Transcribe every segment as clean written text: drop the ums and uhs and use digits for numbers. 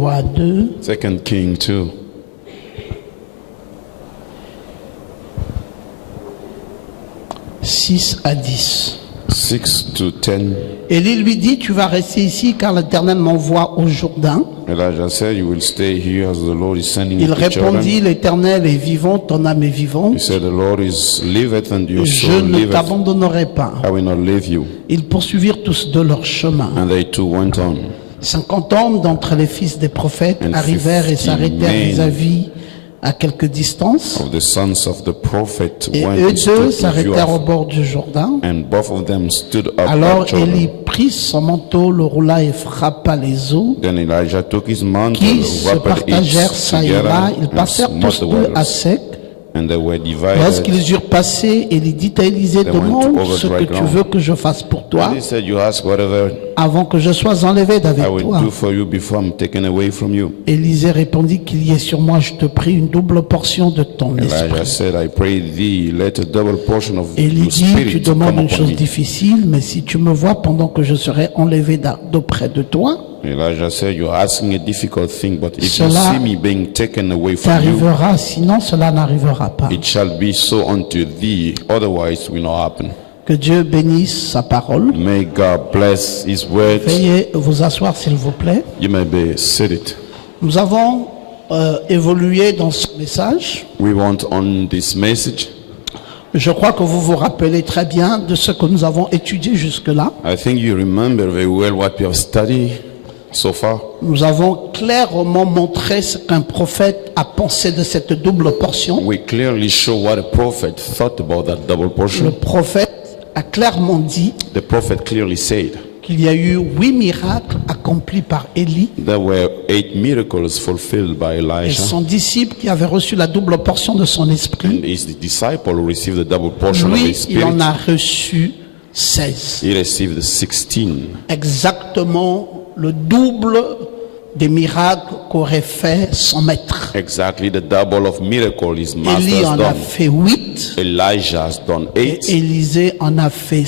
Rois 2. 2 King 2. « 6 à 10. 6 to 10. Élie lui dit, tu vas rester ici car l'Éternel m'envoie au Jourdain. Elijah said, you will stay here as the Lord is sending Il you to répondit, Jordan. l'Éternel est vivant, ton âme est vivante. He said, the Lord is liveth and your Je soul ne liveth. t'abandonnerai pas. I will not leave you. Ils poursuivirent tous de leur chemin. And they too went on. 50 hommes d'entre les fils des prophètes And arrivèrent et 50 s'arrêtèrent men vis-à-vis à quelque distance. Of the sons of the prophet Et went eux and deux stood in view s'arrêtèrent au of, bord du Jourdain. and both of them stood up Alors at Jordan. Élie prit son manteau, le roula et frappa les eaux, Then Elijah took his mantle, qui se wrapped it partagèrent ça et together, là. Ils and passèrent smote tous the deux à waters. sec. And they were divided. Lorsqu'ils eurent passé, Élie dit à Élisée, They went demande over ce dry que tu ground. veux que je fasse pour toi And he said, you ask whatever avant que je sois enlevé d'avec I will toi. do for you before I'm taken away from you. Élisée répondit qu'il y ait sur moi, je te prie, une double portion de ton Elijah esprit. said, I pray thee, let a double portion of Élie your dit, tu spirit come demandes une upon chose me. difficile, mais si tu me vois pendant que je serai enlevé d'auprès de toi, Elijah said, you're asking a difficult thing, but if you Cela see me being taken away from you, t'arrivera, sinon cela n'arrivera pas. it shall be so unto thee, otherwise it will not happen. Que Dieu bénisse sa parole. May God bless his words. Veuillez vous asseoir s'il vous plaît. You may be seated. Nous avons évolué dans ce message. We want on this message. Je crois que vous vous rappelez très bien de ce que nous avons étudié jusque-là. I think you remember very well what we have studied so far. Nous avons clairement montré ce qu'un prophète a pensé de cette double portion. We clearly show what a prophet thought about that double Le portion. prophète a clairement dit The prophet clearly said qu'il y a eu 8 miracles accomplis par Élie there were 8 miracles fulfilled by et Elijah, son disciple qui avait reçu la double portion de son esprit. and his disciple who received the double portion of Lui, his il en spirit. a reçu 16. He received 16. Exactement le double des miracles qu'aurait fait son maître. Exactly the double of miracle his master Élie has en a done. fait 8 Elijah has done et 8, Élisée en a fait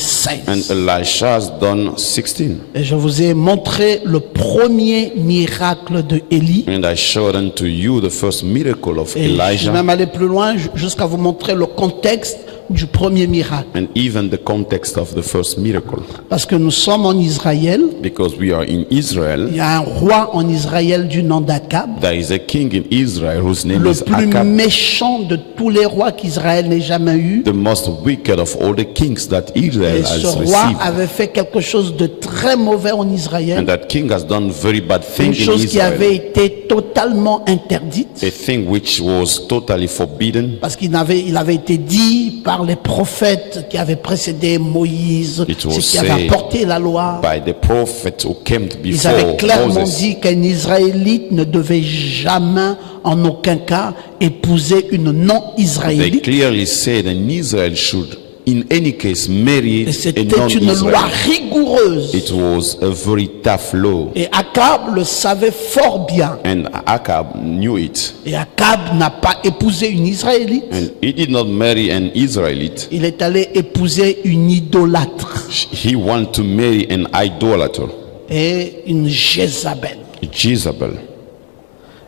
and 16. Elisha has done 16. Et je vous ai montré le premier miracle de Élie. And I showed unto you the first miracle of Et je suis Elijah, même allé plus loin jusqu'à vous montrer le contexte du premier miracle. and even the context of the first miracle. Parce que nous sommes en Israël. Because we are in Israel, Il y a un roi en Israël du nom d'Akab. there is a king in Israel whose name Le is plus Akab, méchant de tous les rois qu'Israël n'ait jamais eu. the most wicked of all the kings that Israel Et ce has roi received. avait fait quelque chose de très mauvais en Israël. And that king has done very bad Une thing in chose qui avait Israel, été totalement interdite. a thing which was totally forbidden. Parce il avait été dit par les prophètes qui avaient précédé Moïse, It ceux was qui avaient said apporté la loi. by the prophet who came Ils before avaient clairement Moses. dit qu'un Israélite ne devait jamais, en aucun cas, épouser une They non-Israélite. clearly said an Israel should in any case marry Et a c'était une loi non-Israel. rigoureuse. It was a very tough law, Et Akab le savait fort bien. and Akab knew it. Et Akab n'a pas épousé une Israélite. And he did not marry an Israelite. Il est allé épouser une idolâtre He wanted to marry an idolater, et une Jézabel. Jezebel.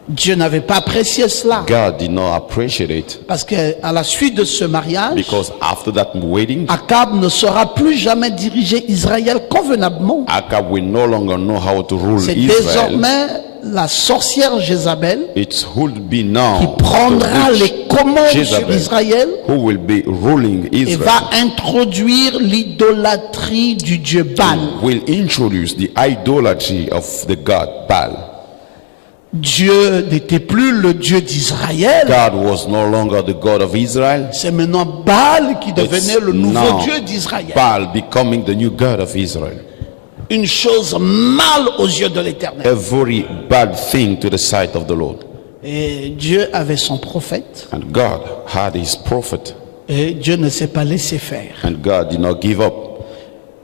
Dieu n'avait pas apprécié cela. God did not appreciate it, Parce qu'à la suite de ce mariage, because after that wedding, Akab ne saura plus jamais diriger Israël convenablement. Akab will no longer know how to rule C'est Israel. désormais la sorcière Jézabel It would be now qui prendra the witch les commandes sur Jezebel Israël who will be ruling et Israel, va introduire l'idolâtrie du Dieu Baal. will introduce the idolatry of the god Baal. Dieu n'était plus le Dieu d'Israël. God was no longer the God of Israel. C'est maintenant Baal qui devenait le nouveau now Dieu d'Israël. Baal becoming the new God of Israel. Une chose mal aux yeux de l'Éternel. A very bad thing to the sight of the Lord. Et Dieu avait son prophète. And God had his prophet, Et Dieu ne s'est pas laissé faire. and God did not give up.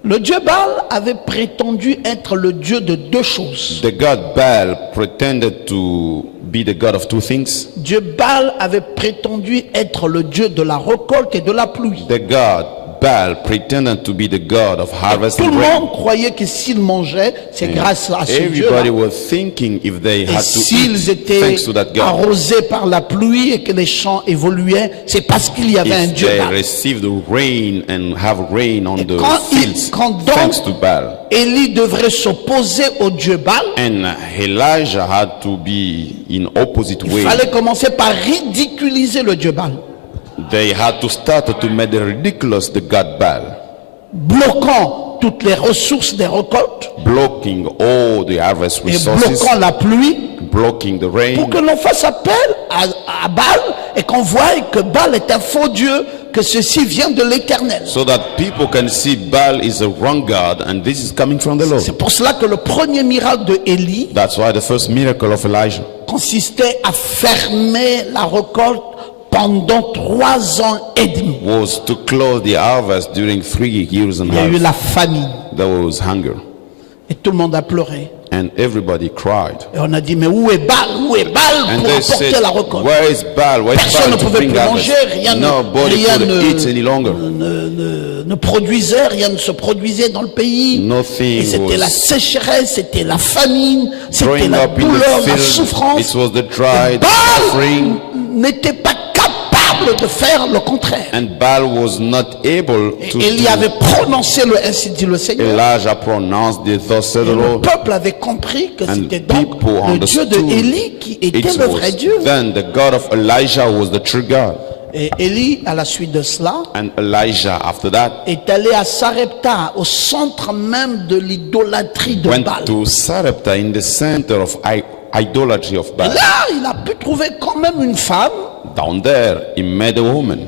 Le Dieu Baal avait prétendu être le Dieu de deux choses. The God Baal pretended to be the God of two things. Dieu Baal avait prétendu être le Dieu de la récolte et de la pluie. The God Baal pretended to be the god of harvest Tout and le rain. monde croyait que s'ils mangeaient, c'est grâce à ce Everybody Dieu-là. was thinking if they Et had to s'ils eat étaient thanks to that God. arrosés par la pluie et que les champs évoluaient, c'est parce qu'il y avait un If Dieu they là. received the rain and have rain on the fields, quand donc thanks to Baal. Élie devrait s'opposer au Dieu Baal, And Elijah had to be in opposite il way. fallait commencer par ridiculiser le Dieu Baal, They had to start to make the ridiculous the god Baal, bloquant toutes les ressources des récoltes blocking all the harvest et resources, bloquant la pluie blocking the pour rain, que l'on fasse appel à Baal et qu'on voie que Baal est un faux Dieu, que ceci vient de l'Éternel. so that people can see Baal is a wrong god and this is coming from the Lord. C'est pour cela que le premier miracle de Élie That's why the first miracle of Elijah consistait à fermer la récolte pendant 3 ans et demi. was to close the harvest during 3 years and Il y a a eu half. la famine There was hunger et tout le monde a pleuré. and everybody cried. Et on a dit, mais où est Baal? Où est Baal And pour they apporter said, la récolte? where is Baal? Where is Personne ne Baal to pouvait bring plus harvest? manger, rien Nobody could eat any longer. ne produisait, rien ne se produisait dans le pays. Nothing Et c'était was la sécheresse, c'était la famine, c'était growing la up in douleur, the la field. souffrance. It was the dry, the Baal suffering, n'était pas capable de faire le contraire. and Baal was not able to Et il y do. avait prononcé le ainsi dit le Seigneur. Elijah pronounced the thus said the Et le Lord, peuple avait compris que and c'était donc people le Dieu de understood Élie qui était it le vrai was Dieu. then the God of Elijah was the true God. Et Élie, à la suite de cela, And Elijah, after that, est allé à Sarepta, au centre même de l'idolâtrie de went Baal. to Sarepta in the center of idolatry of Et Baal. là, il a pu trouver quand même une femme Down there, he met a woman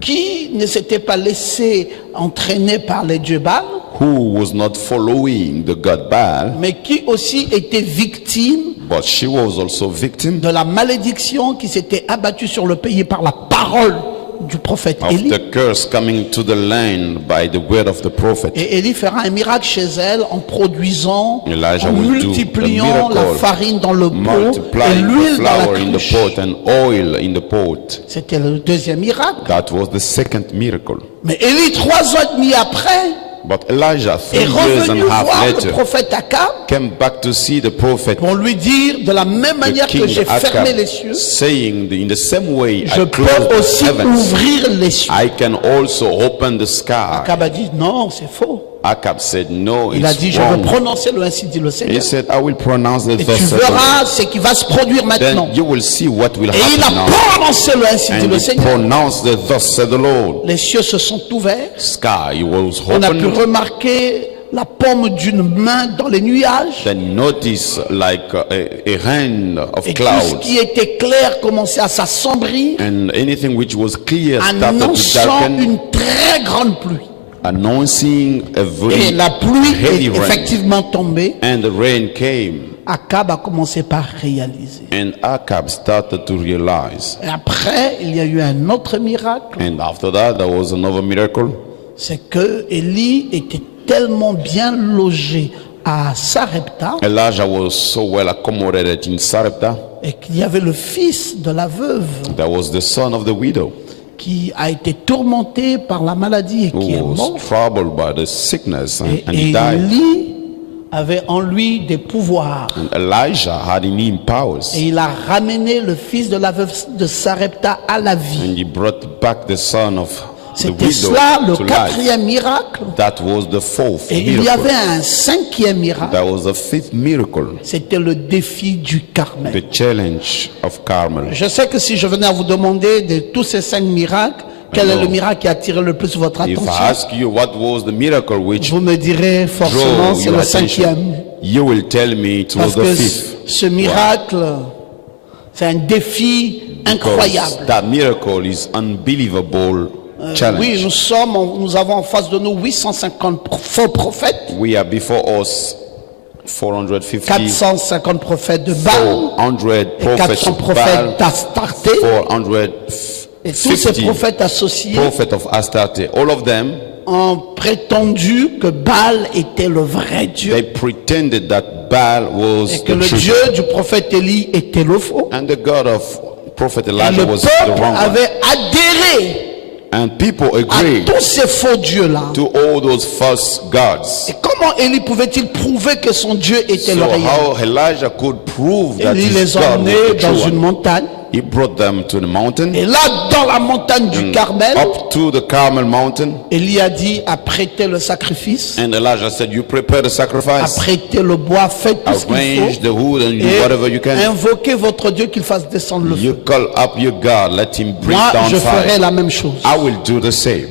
qui ne s'était pas laissée entraîner par les dieux Baal, who was not following the god Baal, mais qui aussi était victime but she was also victim de la malédiction qui s'était abattue sur le pays par la parole du prophète of Élie. the curse coming to the land by the word of the prophet. Et Élie fera un miracle chez elle en produisant, Elijah en will do multipliant a la miracle, farine dans le pot et multiplying the l'huile dans la flour in the cruche. pot and oil in the pot. C'était le deuxième miracle. That was the second miracle. Mais Élie, 3 ans et demi après, But Elijah, 3 est years and revenu a half voir le later, prophète Akab came back to see the prophet, pour lui dire, de la même the manière que king j'ai fermé Akab, les cieux, saying in the same way je I peux closed the aussi heavens, ouvrir les cieux. I can also open the sky. Akab a dit, non, c'est faux. Akab said, no, Il a it's dit, je veux wrong. prononcer le ainsi dit le He Seigneur. said, I will pronounce the Et tu thus said the Lord. verras ce qui va se produire maintenant. Then you will see what will Et il a happen now. prononcé le ainsi dit And le he Seigneur. pronounced the thus said the Lord. Les cieux se sont ouverts. Sky was On a pu opened. remarquer la paume d'une main dans les nuages. Then notice like a hand of Et tout ce clouds. qui était clair commençait à s'assombrir, And anything which was clear started to annonçant darken, une très grande pluie. announcing a Et very la pluie est heavy rain. effectivement tombée. And the rain came. Akab a commencé par réaliser. And Akab started to realize. Et après, il y a eu un autre miracle. And after that, there was another miracle. C'est que Élie était tellement bien logé à Sarepta Elijah was so well accommodated in Sarepta. et qu'il y avait le fils de la veuve There was the son of the widow qui a été tourmenté par la maladie et qui est who mort. was troubled by the sickness and Et he died. Élie avait en lui des pouvoirs. And Elijah had in him powers. Et il a ramené le fils de la veuve de Sarepta à la vie. And he brought back the son of the C'était widow cela le to life. quatrième miracle. That was the fourth Et il y miracle. avait un cinquième miracle. That was the fifth miracle. C'était le défi du Carmel. The challenge of Carmel. Je sais que si je venais à vous demander de tous ces 5 miracles, quel est le miracle qui a attiré le plus votre If I attention, ask you what was the miracle which vous me direz forcément drew c'est your le attention, cinquième. you will tell me it was Parce the que fifth. ce miracle, c'est un défi incroyable. Because that miracle is unbelievable challenge. Oui, nous avons en face de nous 850 faux prophètes, We are before us 450, 450 prophètes de Baal 400 et prophets 400 of prophètes Baal, d'Astarté. Et tous ces 450 prophètes associés prophets of Astarte. All of them, ont prétendu que Baal était le vrai Dieu they pretended that Baal was et que the le true Dieu God. du prophète Élie était le faux. And the God of Prophet Et Elijah le was the peuple wrong one. avait adhéré And people à agreed tous ces faux dieux-là. to all those false gods. Et comment Élie pouvait-il prouver que son Dieu était So le réel? how Elijah could prove that Il his les a God emmenés was the dans true une one. montagne. He brought them to the mountain, Et là, dans la montagne du Carmel, up to the Carmel mountain, Élie a dit, apprêtez le sacrifice, and Elijah said, you prepare the sacrifice, apprêtez le bois, faites tout ce qu'il arrange faut. the wood and do Et whatever you can. invoquez votre Dieu qu'il fasse descendre le You feu. call up your God, let him bring Moi, down je ferai fire. la même chose. I will do the same.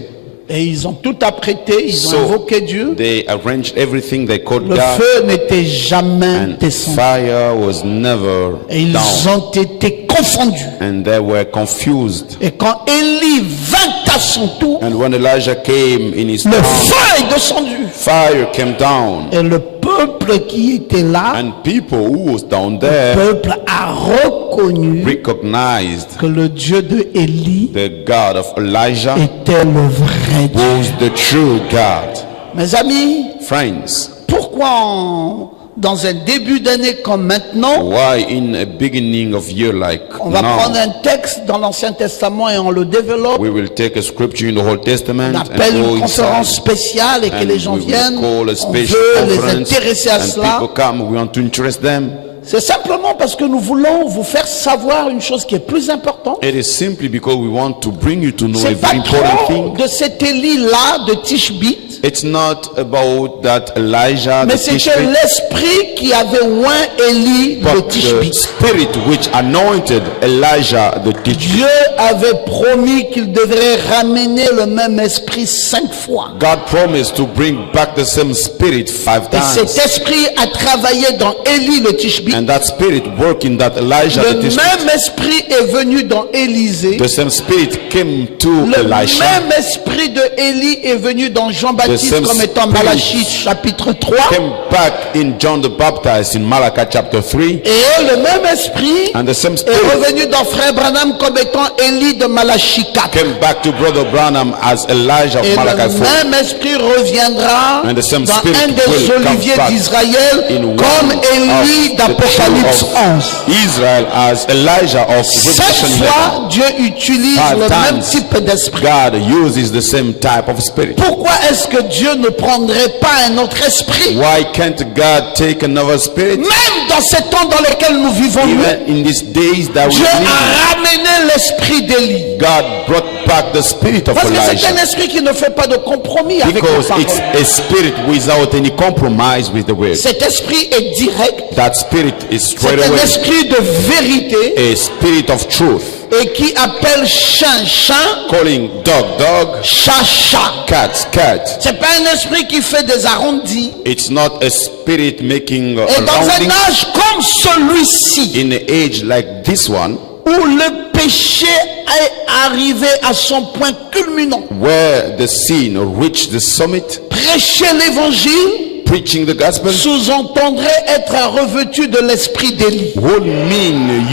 Et ils ont tout apprêté, ils ont So invoqué Dieu. they arranged everything, they called Le God, feu n'était jamais and descendu. fire was never Et ils down. ont été confondus. And they were confused. Et quand Élie vint à son tour, And when Elijah came in his le town, feu est descendu. fire came down. Et le peuple qui était là, And people who was down le there peuple a reconnu recognized que le Dieu de Élie the God of Elijah était le vrai Dieu. was the true God. Mes amis, Friends, pourquoi dans un début d'année comme maintenant, why in a beginning of year like on va prendre now, un texte dans l'Ancien Testament et on le développe, we will take a scripture in the Old Testament on and appelle go une conférence inside, spéciale et que and les gens we will viennent, call a on special veut les conference intéresser à and cela. people come, we want to interest them. C'est simplement parce que nous voulons vous faire savoir une chose qui est plus importante. It is simply because we want to bring you to know a C'est pas very important trop thing. de cet Élie-là de Tishbit, It's not about that Elijah, mais the c'était Tishbite, l'esprit qui avait oint Élie de but the Tishbit. spirit which anointed Elijah the Tishbite. Dieu avait promis qu'il devrait ramener le même esprit 5 fois. God promised to bring back the same spirit 5 Et cet times. esprit a travaillé dans Élie le Tishbit. And that spirit working that Elijah Le the Tishbite. même esprit est venu dans Élisée. The same spirit came to Le Elisha. même esprit de Élie est venu dans The Jean-Baptiste same comme étant spirit Malachie chapitre 3. Came back in John the Baptist in Malachi chapter 3. Et le même esprit And the same est spirit revenu dans Frère Branham comme étant Élie de Malachie 4. came back to Brother Branham as Elijah Et of Malachi le 4. même esprit reviendra And the same dans spirit un des will come oliviers back d'Israël in comme one Élie of the d'Apocalypse true of 11. Israel as Elijah of Cette Revelation 11. fois, Dieu utilise 5 le même times type d'esprit. God uses the same type of spirit. Pourquoi est-ce que Dieu ne prendrait pas un autre esprit? Why can't God take another spirit? Même dans ces temps dans lesquels nous vivons, Even in these days that we Dieu live, a ramené l'esprit d'Élie. God brought back the spirit of Parce que c'est un Elijah. esprit qui ne fait pas de compromis avec la Because parole. it's a spirit without any compromise with the word. Cet esprit est direct. That spirit is straight C'est un away esprit de vérité a spirit of truth, et qui appelle chien, chien, calling dog, dog, chat, chat. cat, cat. C'est pas un esprit qui fait des arrondis. It's not a spirit making Et dans un rounding. âge comme celui-ci, In an age like this one, où le péché est arrivé à son point culminant, where the sin reached the summit, prêcher l'évangile preaching the gospel sous-entendrait être revêtu de l'esprit d'Élie. would mean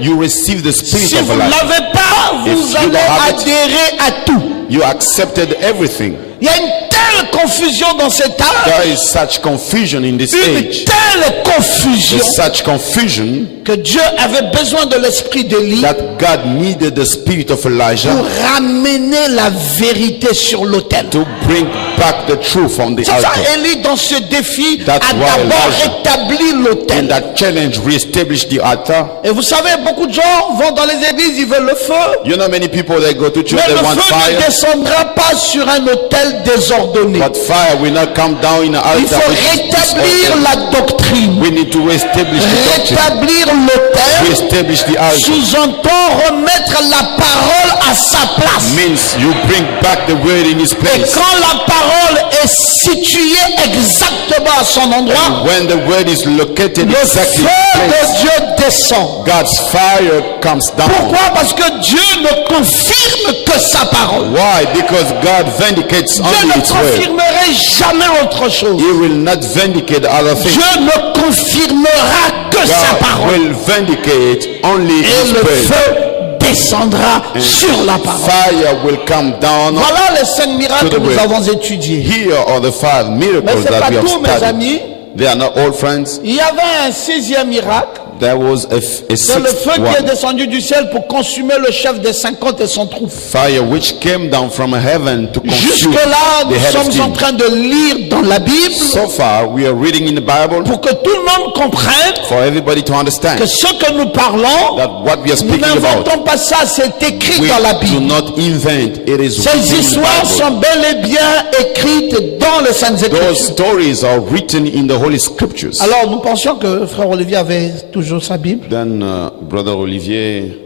you receive the spirit Si of vous ne Elijah. l'avez pas, If vous you allez don't have it, adhérer à tout. You accepted everything. Il y a une telle confusion dans cet âge, There is such confusion in this une age. telle confusion, There's such confusion que Dieu avait besoin de l'esprit d'Élie that God needed the spirit of Elijah pour ramener la vérité sur l'autel. to bring back the truth on the C'est ça, altar. Élie, dans ce défi, That's a why d'abord Elijah- rétabli In l'autel. that challenge, reestablish the altar. Et vous savez, beaucoup de gens vont dans les églises, ils veulent le feu. You know, many people that go to church, Mais they le want feu ne fire, descendra pas sur un autel désordonné. but fire will not come down in the Il altar. faut which is rétablir disordered. la doctrine. We need to reestablish the doctrine, Rétablir l'autel reestablish the altar. sous-entend remettre la parole à sa place. Means you bring back the word in its Et place. quand la parole est située exactement à son endroit, When the word is located le exactly feu in its place, de Dieu descend. God's fire comes down. Pourquoi? Parce que Dieu ne confirme que sa parole. Why? Because God vindicates Dieu only ne its word. confirmerait jamais autre chose. He will not vindicate other things. Dieu ne confirmera que sa God parole. will vindicate only Et his le word. feu descendra sur la parole. Fire will come down. Voilà les 5 miracles To que the nous word. avons étudiés. Here are the 5 Mais miracles c'est that pas we have tout, mes studied. amis. They are not all friends. Il y avait un 6e miracle there was a C'est le sixth feu qui est one. descendu du ciel pour consumer le chef des 50 et son troupe. Fire which came down from heaven to consume Jusque-là, the nous head of sommes en king. train de lire dans la Bible So far, we are reading in the Bible pour que tout le monde comprenne for everybody to que understand ce que nous parlons, that what we are nous speaking about, n'inventons pas ça, c'est écrit we dans la do Bible. not invent. It is written Ces in the histoires Bible. sont bel et bien écrites dans les Saintes Those Écritures. stories are written in the Holy Scriptures. Alors, nous pensions que frère Olivier avait toujours sa Bible. Then, Brother Olivier,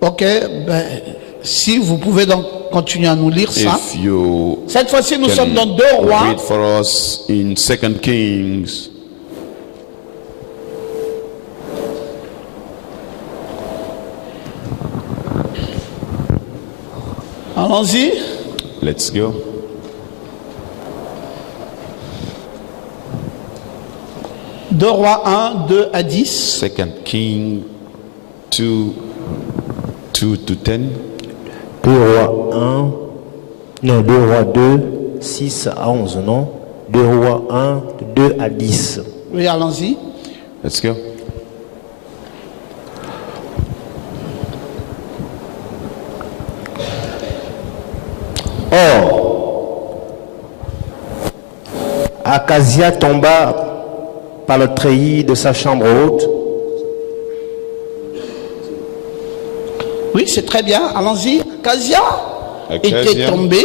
Ok, ben, si vous pouvez donc continuer à nous lire ça. if you Cette fois-ci, nous can sommes dans 2 Rois. read for us in 2 Kings. Allons-y. Let's go. Deux Rois 1, 2 à 10. 2 Kings 2, 2 to 10. 2 Rois 1, non, 2 Rois 2, 6 à 11, non? 2 Rois 1, 2 à 10. Oui, allons-y. Let's go. Or, Acasia tomba par le treillis de sa chambre haute. Oui, c'est très bien. Allons-y. Acasia était Acasia tombé.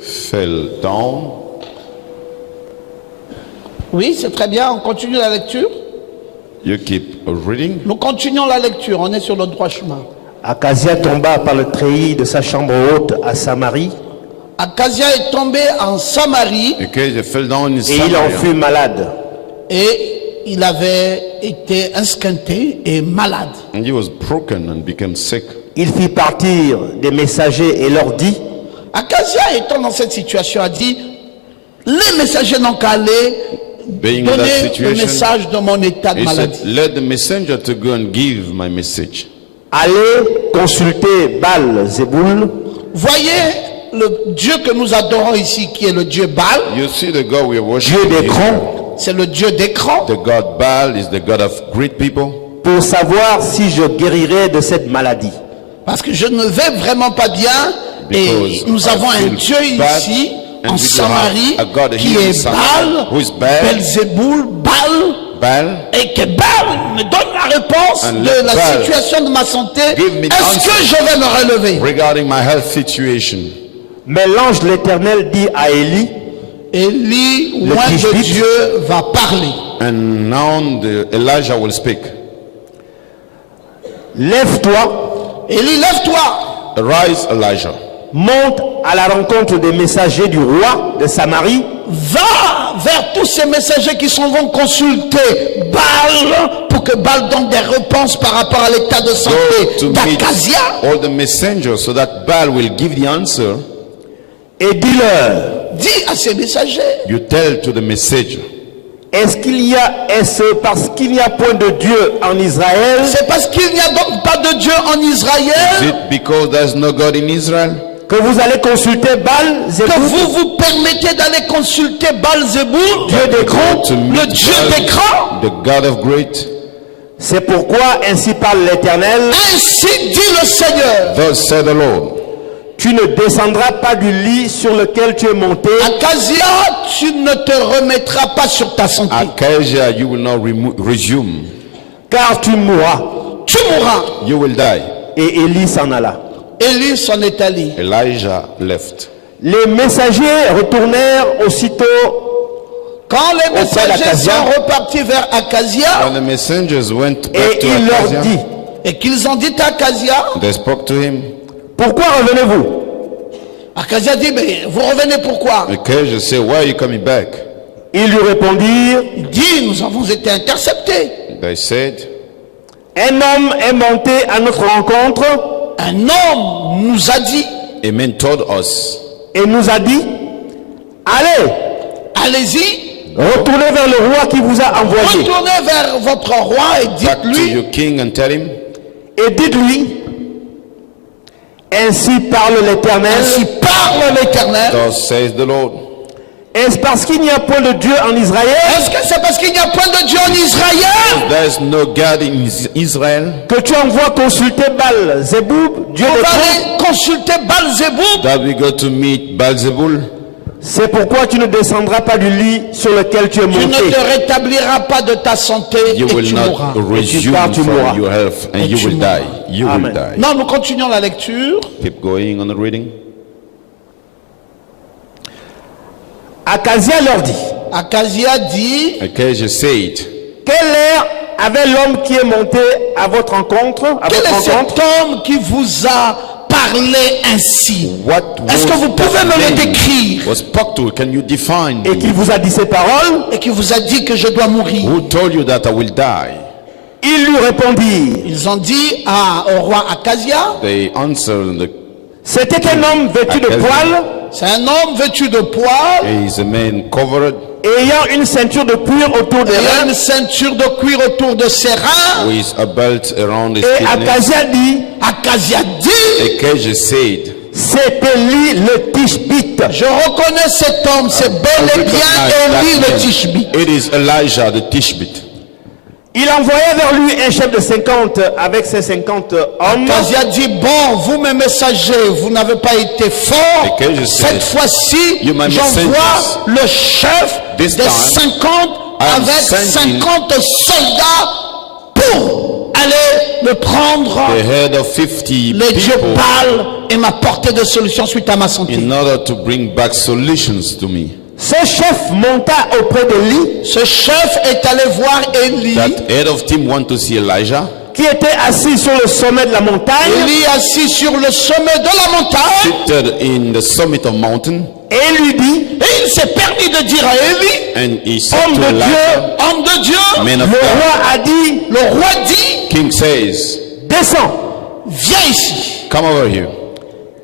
fell down. Oui, c'est très bien. On continue la lecture. You keep reading. Nous continuons la lecture. On est sur le droit chemin. Acasia tomba par le treillis de sa chambre haute à Samarie, Acasia est tombé en Samarie Acacia fell down in et il en Samaria. fut malade. et il avait été esquinté et malade. And he was broken and became sick. Il fit partir des messagers et leur dit: Acasia étant dans cette situation a dit, les messagers n'ont qu'à aller Being in that donner le situation, message de mon état de he said, maladie. let the messenger to go and give my message. allez consulter Baal-Zéboul, Voyez le Dieu que nous adorons ici, qui est le Dieu Baal, You see the God we are Dieu worshiping. d'écran, c'est le Dieu d'écran, The God Baal is the God of great people. pour savoir si je guérirai de cette maladie. parce que je ne vais vraiment pas bien et Because nous I avons un feel Dieu bad, ici and en we do Samarie have a God qui here in est Samaria, Baal, who is Baal. Belzéboul, Baal, Baal, et que Baal me donne la réponse And de let la Baal situation de ma santé. give me the Est-ce que answer. je vais me relever? regarding my health situation. Mais l'ange de l'Éternel dit à Élie: Élie, Le loin de Tishbite. Dieu, va parler. And now Elijah will speak. lève-toi, Élie, lève-toi, Arise, Elijah. monte à la rencontre des messagers du roi de Samarie va vers tous ces messagers qui s'en vont consulter Baal pour que Baal donne des réponses par rapport à l'état de Go santé to meet d'Acasia. all the messengers so that Baal will give the answer. et dis-leur: Dis à ces messagers, You tell to the messenger. est-ce parce qu'il n'y a point de Dieu en Israël c'est parce qu'il n'y a donc pas de Dieu en Is Israël it because there's no God in Israel? que vous allez consulter que Baal-Zéboul, vous vous permettez d'aller consulter Baal-Zéboul, Dieu d'écran? To meet le Dieu Baal, d'écran? the God of great. C'est pourquoi ainsi parle l'Éternel: Ainsi dit le Seigneur. Thus said the Lord. tu ne descendras pas du lit sur lequel tu es monté, Acasia, tu ne te remettras pas sur ta santé. Acacia, you will not resume. car tu mourras. Tu mourras. You will die. Et Élie s'en alla. Élie s'en est allé. Elijah left. Les messagers retournèrent aussitôt Quand les Auprès messagers d'Acasia. sont repartis vers Acasia When the messengers went et back to il leur Acacia, dit: et qu'ils ont dit à Acasia, they spoke to him. pourquoi revenez-vous? Acasia dit, mais vous revenez pourquoi? Acacia said, why are you coming back? Ils lui répondirent: Il dit, nous avons été interceptés. They said, un homme est monté à notre rencontre Un homme nous a dit, a man told us, et nous a dit: allez, allez-y, retournez vers le roi qui vous a envoyé retournez vers votre roi et back to dites-lui, your king and tell him, et dites-lui: ainsi parle l'Éternel, ainsi parle l'Éternel, thus says the Lord. Est-ce parce qu'il n'y a point de Dieu en Israël Est-ce que c'est parce qu'il n'y a point de Dieu en Israël There is no God in Israel que tu envoies consulter Baal, Zéboub, Dieu on des va troupes? aller consulter Baal-Zéboub? that we go to meet Baal-Zebul? C'est pourquoi tu ne descendras pas du lit sur lequel tu es Tu ne monté. te rétabliras pas de ta santé You et will tu mourras. not resume pars, tu from mourras. your health and Et you tu will mourras. die. You will Amen. die. Non, nous continuons la lecture. Keep going on the reading. Acasia leur dit, Acasia dit, Acacia said, quel air avait l'homme qui est monté à votre rencontre, quel est cet homme qui vous a parlé ainsi? what Est-ce que vous pouvez me le décrire? was spoke to? Can you define et qui me? vous a dit ces paroles? Et qui vous a dit que je dois mourir? Who told you that I will die? Ils lui répondirent, Ils ont dit au roi Acasia, They answered, c'était un homme vêtu de Acasia. poils, c'est un homme vêtu de poils, he is a man covered ayant une ceinture de cuir autour des et reins. une ceinture de cuir autour de ses reins. with a belt around his Et kidneys. Acasia dit, Acasia dit, Acacia said, c'est Élie le Tishbite. je reconnais cet homme, c'est bel et bien Élie le Tishbite. It is Elijah the Tishbite. Il envoya vers lui un chef de 50 avec ses 50 hommes. Acasia dit, bon, vous mes messagers, vous n'avez pas été forts. Et que je sais, Cette fois-ci, you my j'envoie messengers. le chef This de time, 50 I am avec sending 50 soldats pour aller me prendre. The head of 50 Le Dieu people Baal et m'apporter des solutions suite à ma santé. in order to bring back solutions to me. Ce chef monta auprès d'Élie, Ce chef est allé voir Élie. That head of team want to see Elijah, qui était assis sur le sommet de la montagne, Élie assis sur le sommet de la montagne. seated in the summit of mountain, et lui dit, Et il s'est permis de dire à Élie, and he said homme to de Elijah, Dieu, homme de Dieu, man of le God, roi a dit, le roi dit, king says, descends. viens ici. come over here.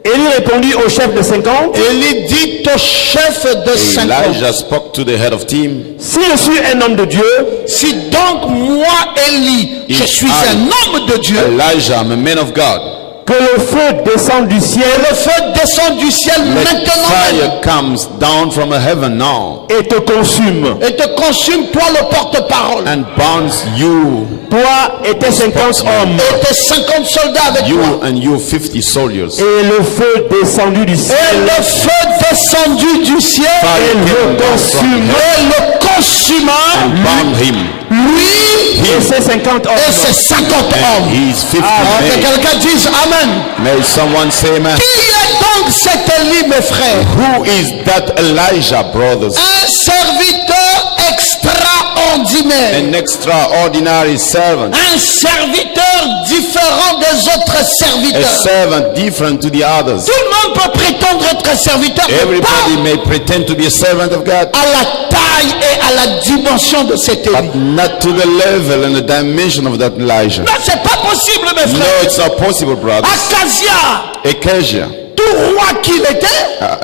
Élie répondit au chef de 50, Élie dit au chef de 50, Elijah spoke to the head of team. si je suis un homme de Dieu, si donc moi, Élie, je If suis I, un homme de Dieu, Elijah, I'm a man of God. que le feu descende du ciel le feu descend du ciel Let maintenant même fire comes down from heaven now et te consume, et te consume, toi le porte-parole, and burns you, toi et tes 50 hommes, et tes 50 soldats avec you toi. and you 50 soldiers. et le feu descendu du Et ciel, le feu descendu du ciel Fire et came le down from consume, heaven et le consuma, and burned him. lui et ses 50 et hommes. ses 50 And hommes. he's 50 Alors que men. quelqu'un dise Amen. May someone say amen. Qui est donc cet Élie, mes frères? Who is that Elijah, brothers? Un serviteur extraordinaire. An extraordinary servant. Un serviteur différent des autres A serviteurs. servant different to the others. Tout le monde peut prétendre être un serviteur, mais Everybody pas may pretend to be a servant of God, à la taille et à la dimension de cet Élie. but not to the level and the dimension of that Elijah. Non, c'est pas possible, mes No, frères. it's not possible, brothers. Acasia, Acacia, tout roi qu'il était,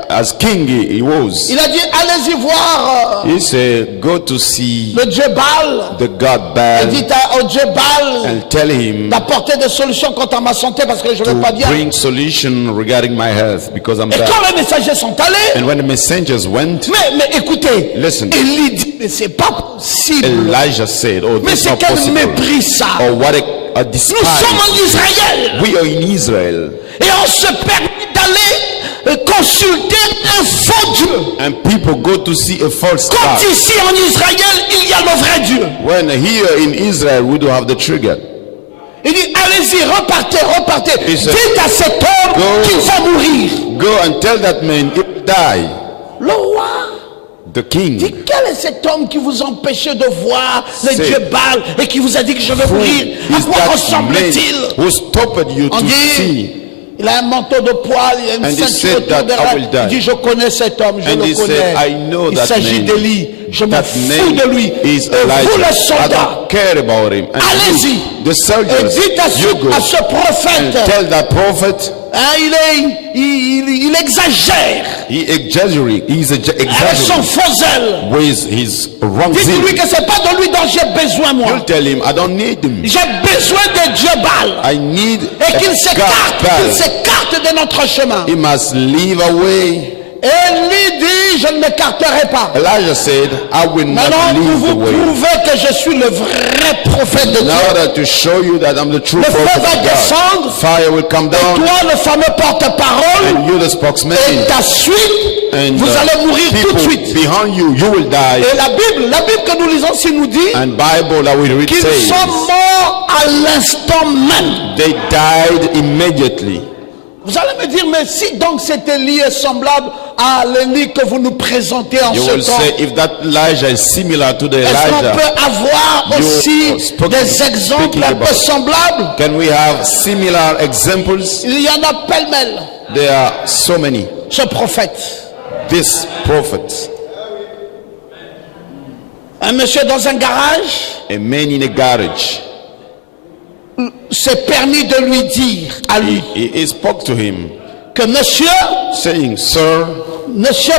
as king he was, il a dit allez-y voir he said, go to see le Dieu Baal. the God Et Baal dites au Dieu Baal and tell him d'apporter des solutions quant à ma santé parce que je ne vais pas to bien. bring solution regarding my health because I'm Et bad. quand les messagers sont allés, And when the messengers went, mais écoutez, Listen. Élie dit mais c'est pas possible. Elijah said, oh, Mais this is c'est not quel possible. mépris ça. Or what a Nous despise. sommes en Israël We are in Israel. et on se permet d'aller consulter un faux Dieu. And people go to see a false Quand God. ici en Israël, il y a le vrai Dieu. When here in Israel, we don't have the trigger. Il dit allez-y, repartez, repartez. He said, Dites à cet homme go. qu'il va mourir. Go and tell that man he will die. Le roi The king. dit quel est cet homme qui vous empêchait de voir le C'est- Dieu Baal et qui vous a dit que je vais Who mourir? À is quoi that man ressemble-t-il? who stopped you On to dit see? il a un manteau de poils, il a une And he ceinture said autour that des I reins. will die. Il dit je connais cet homme, je And le he said, connais. I know Il that s'agit man. d'Élie. Je m'en That fous name de lui. is Et vous Elijah. les I soldats, don't care about him. And allez-y. you, the Et soldiers, dites you go à ce and prophète, tell that prophet il exagère he exaggerates. He's avec son exaggerating faux zèle. with his wrong Dites-lui zeal. que c'est pas de lui dont j'ai besoin moi. You tell him, I don't need him. J'ai besoin de Dieu Baal. I need Et a qu'il God s'écarte Baal. de notre chemin. He must leave away. Élie dit, je ne m'écarterai pas. Elijah said, I will not Maintenant, pour leave the vous way. prouver que je suis le vrai prophète de In Dieu. order to show you that I'm the true Le feu prophet va of God. descendre. Fire will come down, Toi, le fameux porte-parole, and you, the spokesman, et ta suite, and vous allez mourir tout de people suite. behind you, you will die. Et la Bible que nous lisons ici nous dit And Bible that we read qu'ils says sont morts à l'instant même. they died immediately. Vous allez me dire, mais si donc cet Élie est semblable à l'Élie que vous nous présentez en You ce will temps, say, if that Elijah is similar to the est-ce qu'on Elijah, peut avoir you aussi spoke- des exemples speaking un peu about. semblables? Can we have similar examples? Il y en a pêle-mêle. There are so many. Ce prophète, This prophet, un monsieur dans un garage, a man in a garage, s'est permis de lui dire à lui he spoke to him, que monsieur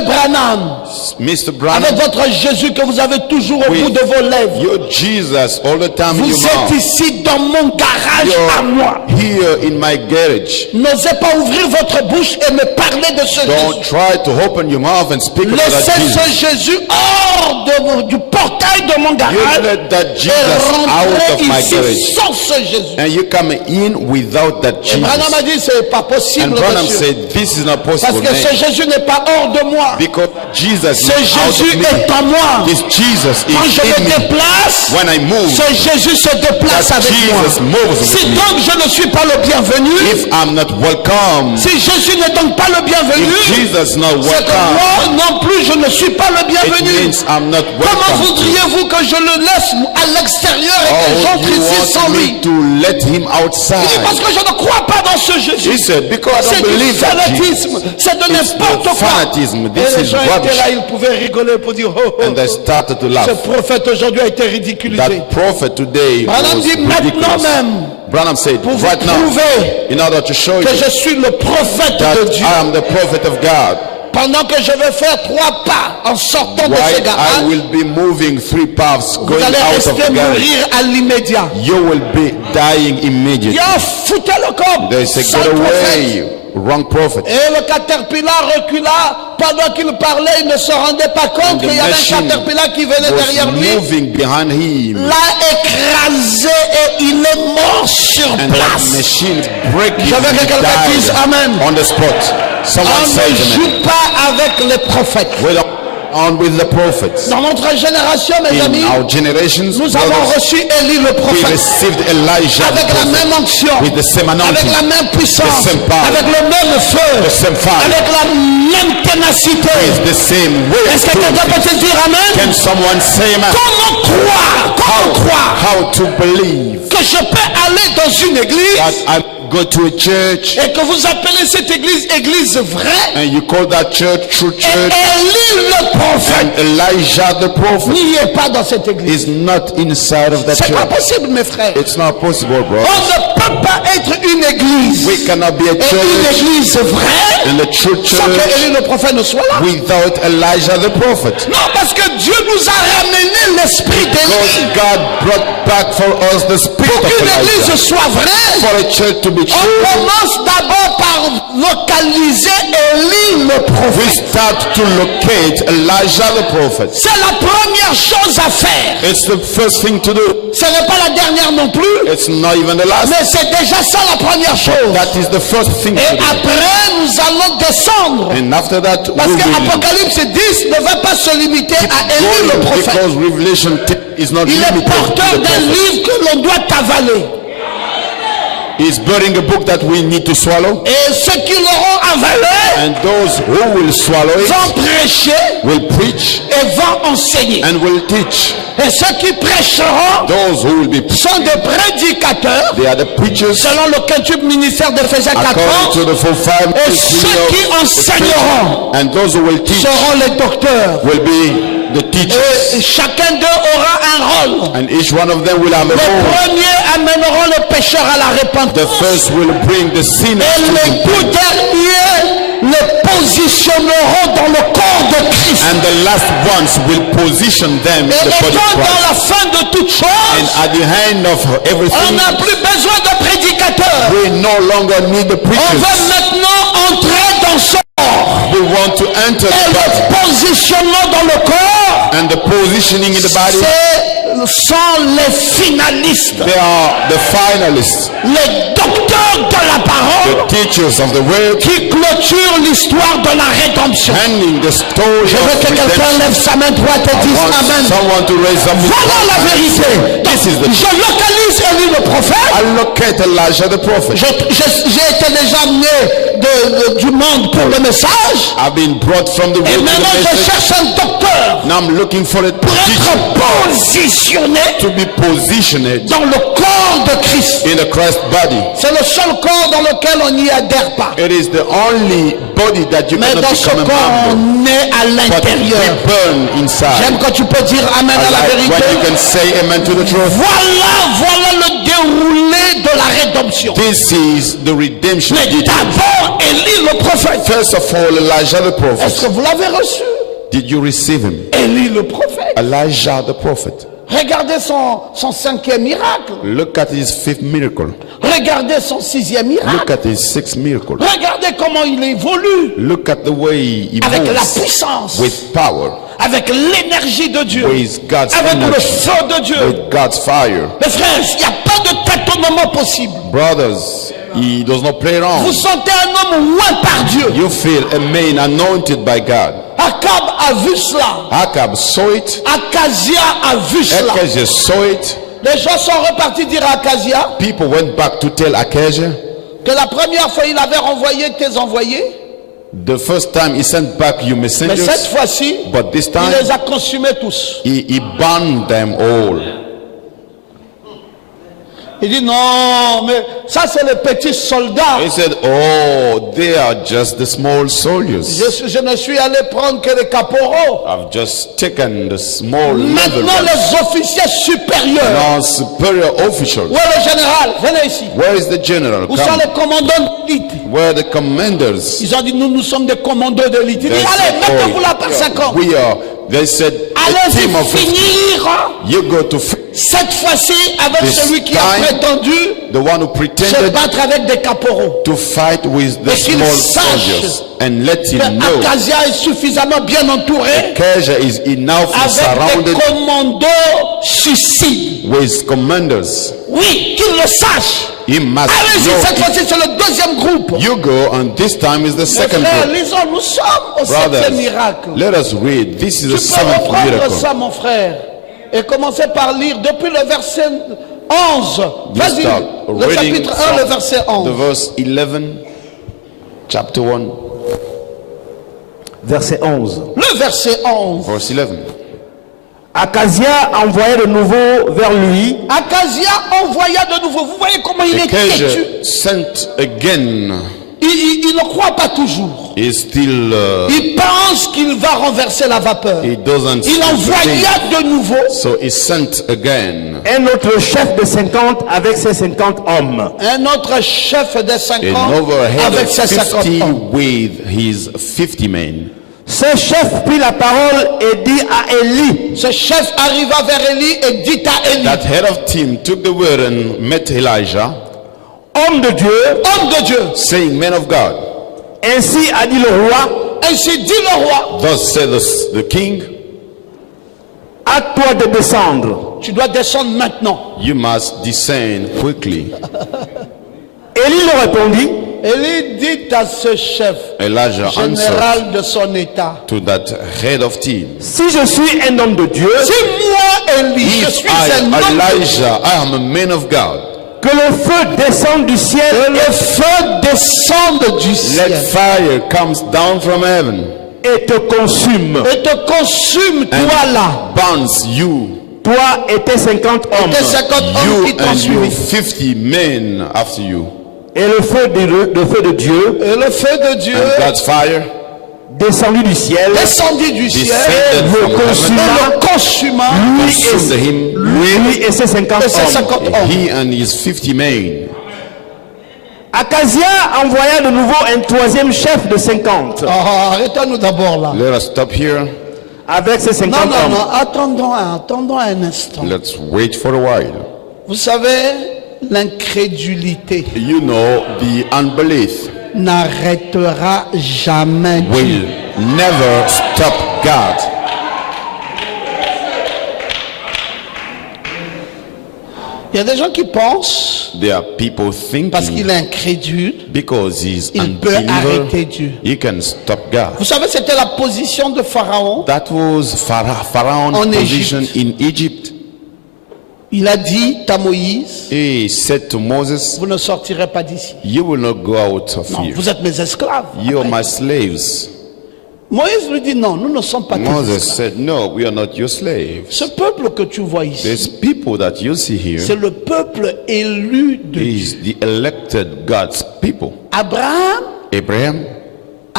Branham, Mr. avec Branham, votre Jésus que vous avez toujours au Oui. bout de vos lèvres, your Jesus all the time in vous your êtes mouth. ici dans mon garage à moi. You're here in my garage. N'osez pas ouvrir votre bouche et me parler de ce Don't Jésus. try to open your mouth and speak about that Laissez Jesus. ce Jésus hors du portail de mon You garage let that et Jesus out of my rentrez ici garage. sans ce Jésus. And you come in without that Et Branham a Jesus. dit c'est pas And possible, Branham monsieur. said, this is not Parce possible, que ce man. Jésus n'est pas hors de moi. Because Jesus is Ce out Jésus of me. est en moi. This Jesus Quand is je in me me. déplace, When I move, ce Jésus se déplace that avec Jesus moi. moves with Si me. donc je ne suis pas le bienvenu, If I'm not welcome, si Jésus n'est donc pas le bienvenu, if Jesus is not c'est que welcome, moi non plus je ne suis pas le it bienvenu. means I'm not Comment welcome. voudriez-vous que je le laisse à l'extérieur et que Oh, j'entre you ici sans want lui? me to let him Il dit outside? parce que je ne crois pas dans ce Jésus. He said, because I C'est don't du believe that Jesus. fanatisme, c'est de It's n'importe the quoi. fanatism. Et This les is gens étaient rubbish. là, ils pouvaient rigoler pour dire oh, oh, And they started to ce laugh. prophète aujourd'hui a été ridiculisé. That prophet today Branham was dit maintenant ridiculous. même, Branham said, pour vous right now, prouver in order to show que you je suis le prophète that de Dieu, I am the prophet of God, pendant que je vais faire 3 pas en sortant de ce while I garage, will be moving 3 paths vous going allez out of rester the garage, mourir à l'immédiat. you will be dying immediately. Viens, foutez le corps, They say, sale get prophète. away, wrong prophet. Et le caterpillar recula. Pendant qu'il parlait, il ne se rendait pas compte qu'il y avait un caterpillar qui venait derrière Was lui. moving behind him, L'a écrasé et il est mort sur and that place. machine breaking. Je veux que quelqu'un dise Amen. On the spot. Someone On ne says amen. joue pas avec les prophètes. We're on with the prophets. Dans notre génération, mes In amis, our generations, nous avons brothers, reçu Élie le we prophète. received Elijah the Avec la prophet, même onction, with the same avec anointing, la même puissance, the same power, avec le même feu, the same fire, avec la même ténacité. with the same way. Est-ce que quelqu'un peut te dire Amen? Can someone say amen? Comment croire How to believe que je peux aller dans une église that I go to a church et que vous appelez cette église vraie, and you call that church true et church, Élie le prophète and Elijah the prophet n'y est pas dans cette église? is not inside of that C'est pas church? possible, mes frères. It's not possible, bro. On ne peut pas être une église We cannot be a et une church église vraie and a true sans que church Élie le prophète ne soit là. without Elijah the prophet. Non, parce que Dieu nous a ramené l'esprit Because d'Élie. God brought back for us the spirit Pour of qu'une Elijah. église soit vraie, For a church to be on true, commence d'abord par localiser Élie le we prophète. start to locate Elijah the prophet. C'est la première chose à faire. It's the first thing to do. Ce n'est pas la dernière non plus, It's not even the last. mais c'est déjà ça la première chose. That is the first thing Et to do. après, nous allons descendre. And after that, Parce we que will Apocalypse 10 ne va pas se limiter à Élie le go prophète. because Revelation is not Il est limited porteur to the d'un prophet. livre que l'on doit avaler. He's bearing a book that we need to swallow. Et ceux qui l'auront avalé And those who will swallow it vont prêcher will preach et vont enseigner. and will teach. Et ceux qui prêcheront Those who will be, sont des prédicateurs, they are the preachers selon le quintuple ministère d'Éphésiens 4 according to the full five Et ministry ceux of qui the enseigneront preacher. And those who will teach seront les docteurs. will be the teachers. Et chacun d'eux aura un rôle. And each one of them will have a Les role. premiers amèneront le pécheur à la The repentance. first will bring the sinners Et to les tout repentance. derniers les positionneront dans le corps de Christ. And the last ones will position them in Et the body of étant dans Christ. la fin de toute And chose, at the end of on everything, n'a plus besoin de prédicateurs. we no longer need the On preachers. va maintenant entrer dans ce corps. We want to enter positionnement dans le corps, And the positioning in the body, sont les finalistes, they are the finalists, les docteurs de la parole the teachers of the word, qui clôturent l'histoire de la rédemption. handing the story Je veux of que quelqu'un redemption. lève sa main droite et I dise want Amen. someone to raise up his Voilà la hand. vérité. Donc, This is the je localise Élie le prophète. I locate Elijah the prophet. J'ai été déjà amené du monde pour le message. I've been brought from the Et world to maintenant, the je message. cherche un docteur Now I'm looking for a pour teacher être positionné to be positioned dans le corps de Christ. in the Christ body. C'est le seul corps dans lequel on n'y adhère pas. It is the only body that you Mais cannot dans ce become a corps, member. on est à But l'intérieur. we burn inside. J'aime quand tu peux dire Amen I à la like when you vérité. can say amen to the truth. Voilà le déroulé de la rédemption. This is the redemption. Mais d'abord, Élie le prophète. First of all, Elijah the Est-ce prophet. que vous l'avez reçu? Did you receive him? Élie le prophète. Elijah the prophet. Regardez son cinquième miracle. Look at his fifth miracle. Regardez son sixième Look miracle. at his sixth miracle. Regardez comment il évolue Look at the way he avec la moves puissance, with power, avec l'énergie de Dieu, with God's avec le energy, feu de Dieu. with God's fire. Mes frères, il n'y a pas de tâtonnement possible. Brothers, he does not play Vous around. sentez un homme oint par Dieu. You feel a man anointed by God. Akab a vu cela. Akab saw it. Acasia a vu cela. Acacia saw it. Les gens sont repartis dire à Acasia People went back to tell Acacia. que la première fois il avait renvoyé tes envoyés, The first time he sent back you mais cette messengers, fois-ci, but this il time les a consumés tous. he banned them all. Il dit non, mais ça c'est les petits soldats. He said, oh, they are just the small soldiers. Je ne suis allé prendre que les caporaux. I've just taken the small level Maintenant ones. les officiers supérieurs. Now superior officials. Où est le général? Venez ici. Where is the general? Où sont Come. les commandants d'élite? Where are the commanders? Ils ont dit nous sommes des commandants d'élite. Il dit They allez, said, mettez-vous là par 50. we are. They said, a team Allez of 50. finir You go to cette fois-ci avec This celui qui a time, prétendu the one who se pretended battre avec des caporaux. to fight with the Et qu'il small sache soldiers, and let Que him know Acasia est suffisamment bien entouré Acacia is enough avec surrounded des commandos suicides. with commanders. Oui, qu'il le sache. He must Allez-y, cette know. fois-ci c'est le deuxième groupe. You go, and this time is the Mes second frères, group. lisons, nous sommes au Brothers, septième miracle. let us read. This is Tu the peux seventh reprendre miracle. ça, mon frère, et commencer par lire depuis le verset 11. You Vas-y, start le reading chapitre 1, le from verset the 11. verse 11, chapter 1, Verset 11. Le verset 11. verse 11. Acasia envoya de nouveau vers lui Acasia envoya de nouveau. Vous voyez comment il est têtu. Acacia sent again. Il ne croit pas toujours. He still Il pense qu'il va renverser la vapeur. he doesn't. Il envoya de nouveau So he sent again un autre chef de 50 avec ses 50 hommes. un autre chef des 50 another head avec of ses 50 50 hommes. with his 50 men. Ce chef prit la parole et dit à Élie, Ce chef arriva vers Élie et dit à Élie, That head of team took the word and met Elijah, homme de Dieu, homme de Dieu, saying, "Man of God, ainsi a dit le roi, ainsi dit le roi, thus said the king, à toi de descendre. tu dois descendre maintenant. you must descend quickly." Élie leur répondit, Élie dit à ce chef Elijah answered général de son état, to that head of team, si je suis un homme de Dieu, si moi Élie, je "If suis un homme I, de Dieu, Elijah, I am a man of God, que le feu descende du ciel que le feu descende du let ciel fire comes down from heaven et te consume, et te consume toi là, burns you, toi et tes 50 hommes. tes 50 hommes qui you t'ont and your suivi. 50 men after you." Et le feu de Dieu Et le feu de Dieu And God's fire descendu du ciel descendit du ciel descended le from heaven, consuma, et le consuma consumed him, lui et ses 50 et ses hommes. 50 hommes. he and his 50 men. Acasia envoya de nouveau un troisième chef de 50 Arrêtons-nous d'abord là. Let us stop here. avec ses 50 Non, hommes. non, attendons un instant. Let's wait for a while. Vous savez, l'incrédulité. You know the unbelief. n'arrêtera jamais Dieu. will never stop God. Il y a des gens qui pensent, There are people parce thinking qu'il est incrédule, because he's il peut arrêter Dieu. he can stop God. Vous savez, c'était la position de Pharaon. That was Pharaoh's En position Égypte. in Egypt. Il a dit à Moïse, He said to Moses, vous ne sortirez pas d'ici. you will not go out of Non, here. vous êtes mes esclaves. You are Après. my slaves. Moïse lui dit, non, nous ne sommes pas tes Moses esclaves. said, no, we are not your slaves. Ce peuple que tu vois ici, There's people that you see c'est here le peuple élu de Dieu. is the elected God's people. Abraham Abraham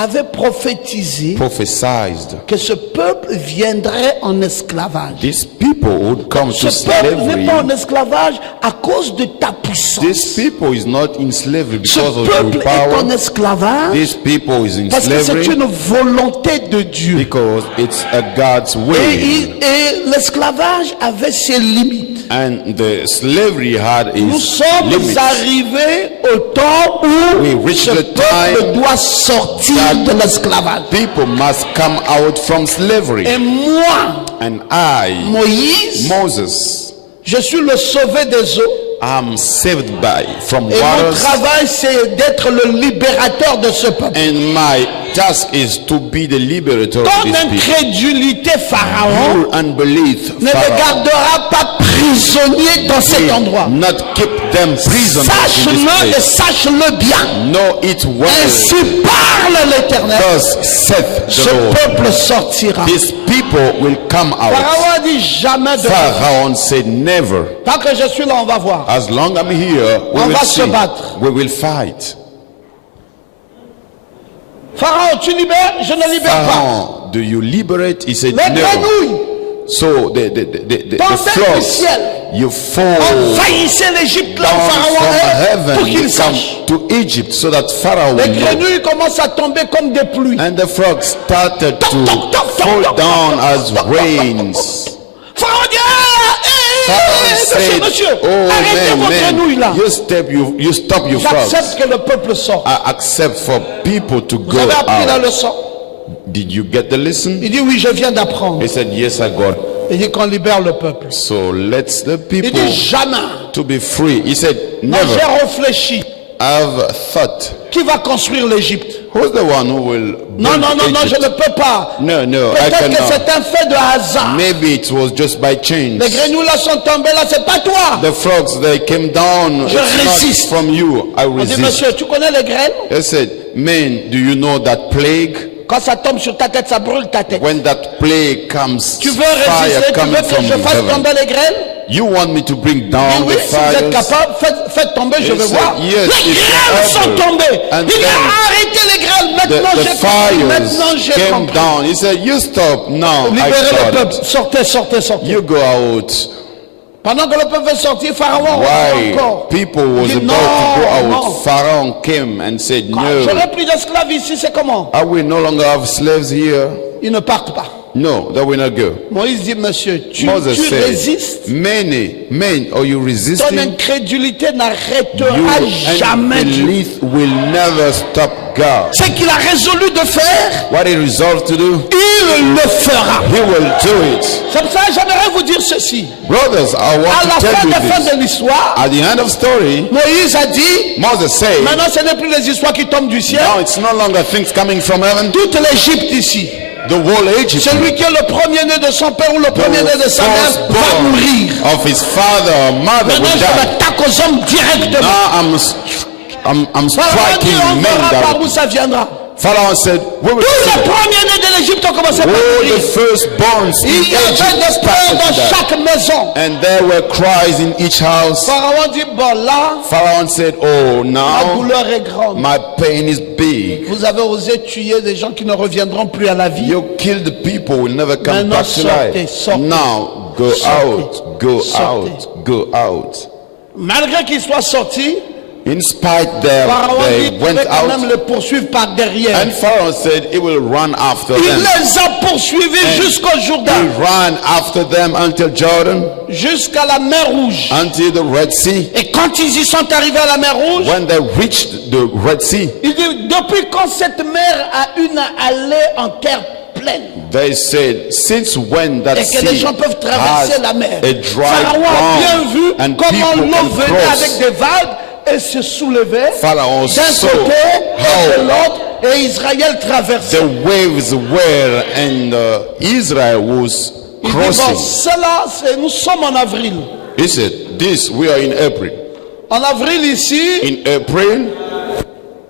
avait prophétisé prophesied que ce peuple viendrait en esclavage. these people would come to Ce peuple n'est slavery. pas en esclavage à cause de ta puissance. These people is not in slavery Ce because of your peuple est en power. esclavage These people is in parce que c'est slavery une volonté de Dieu. because it's a God's Et, will. et l'esclavage avait ses limites. And the slavery had Nous its sommes limits. arrivés au temps où We reach ce the peuple time doit sortir de l'esclavage. People must come out from slavery. Et moi, And I, Moïse, Moses, je suis le sauvé des eaux. am saved from Et mon waters. travail, c'est d'être le libérateur de ce peuple. And my task is to be the liberator of Ton this people. incrédulité, Pharaon, Your unbelief, ne les Pharaoh, gardera pas prisonniers dans cet endroit. will not keep them prisoners in Sache-le et this place. sache-le bien. Know it well. Ainsi parle l'Éternel. Thus saith Ce the Lord. peuple sortira. These people will come out. Pharaon a dit jamais de Pharaoh said never. Tant que je suis là, on va voir. As long as I'm here, we On will va se see. battre. We will fight. Pharaon, tu libères? Je ne libère pas. Pharaoh, do you liberate? He said Les no. grenouilles So the tombaient du frogs, ciel. you fall envahissaient l'Égypte là où down Pharaon from est pour heaven. qu'il You sache. come to Egypt so that Pharaoh Les will know. grenouilles commencent à tomber comme des pluies. And the frogs started Toc, to toc, toc, toc, fall toc, down toc, as toc, toc, rains. Pharaon dit, Pharaoh said, monsieur, oh arrêtez vos grenouilles là. man, you stop your frogs. J'accepte que le peuple sorte. I accept for people to Vous go avez appris la out. leçon? Did you get the lesson? Il dit, oui, je viens d'apprendre. He said, yes, I got it. Il dit qu'on libère le peuple. So let's the Il people dit, jamais. to be free. He said, Non, never. j'ai réfléchi. I've thought. Qui va construire l'Égypte? Who's the one who will Non, build non, non, non, je Egypt? ne peux pas. No, no, I Peut-être que cannot. c'est un fait de hasard. Maybe it was just by chance. Les grenouilles là sont tombées là, c'est pas toi. The frogs, they came down. Je It's résiste. not from you. I On dit, resist. monsieur, tu connais les graines? They said, man, do you know that plague? Quand ça tombe sur ta tête, ça brûle ta tête. When that plague comes, Tu veux fire résister, tu coming veux que from je fasse heaven. tomber les graines? You want me to bring Et down oui, the si vous êtes fires? capable, faites tomber, je He vais said, voir. yes, Les if graines you're sont able. tombées. And Il a then arrêté les graines. Maintenant The j'ai compris. fires Maintenant j'ai came compris. down. He said, you stop now. I Libérez le got peuple. it. Sortez, sortez, sortez. You go out. Pendant que le peuple est sorti, Pharaon Why encore. people Il was dit, about to non, go non. out, Pharaoh came and said, Je no. n'ai plus d'esclaves ici, c'est comment? Are we no longer have slaves here? Ils ne partent pas. No, that will not go. Moïse dit, monsieur, tu Moses said, résistes. men, are you Ton resisting? incrédulité n'arrêtera Your jamais Dieu. unbelief will never stop God. Ce qu'il a résolu de faire, What he resolved to do, il le fera. he will do it. C'est pour ça que j'aimerais vous dire ceci. Brothers, I À want la to fin tell de you this. l'histoire, At the end of story, Moïse a dit, Moses said, maintenant ce n'est plus les histoires qui tombent du ciel. now it's no longer things coming from heaven. Toute l'Égypte ici, The whole Egypt, celui qui est le premier-né de son père ou le premier-né de sa mère va firstborn mourir. of his father or mother Maintenant will je die. m'attaque aux hommes directement. I'm Pharaon dit, striking on men verra par that où ça viendra. Pharaoh said, we will Tous les see. premiers-nés de l'Égypte ont commencé par All mourir. the firstborns in Il y avait Egypt des pleurs started dans to die. chaque maison. And there were cries in each house. Pharaon dit, bon là, Pharaoh said, oh, la now douleur est grande. my pain is big. Vous avez osé tuer des gens qui ne reviendront plus à la vie. You killed people will never come Maintenant, back to sortez, life. sortez. Now go Sortez. out, go Sortez. out, go out. Malgré qu'il soit sorti, In spite their, Pharaon they dit qu'il went devait quand même out, le poursuivre par derrière. and Pharaoh said he will run after Il them. les a poursuivis jusqu'au He Jourdain, ran after them until Jordan, jusqu'à la mer Rouge. until the Red Sea. Et quand ils y sont arrivés à la mer Rouge, When they reached the Red Sea, il dit, depuis quand cette mer a une allée en terre pleine they said, since when that et que les sea gens peuvent has traverser la mer? a dry Pharaon a bien ground vu and comment people l'eau can venait cross. avec des vagues et se soulevait Pharaoh d'un saw côté et de how l'autre et Israël traversait. the waves were and Israel was Il dit, bon, crossing. cela, nous sommes en avril. He said, this, we are in April. En avril ici, In April,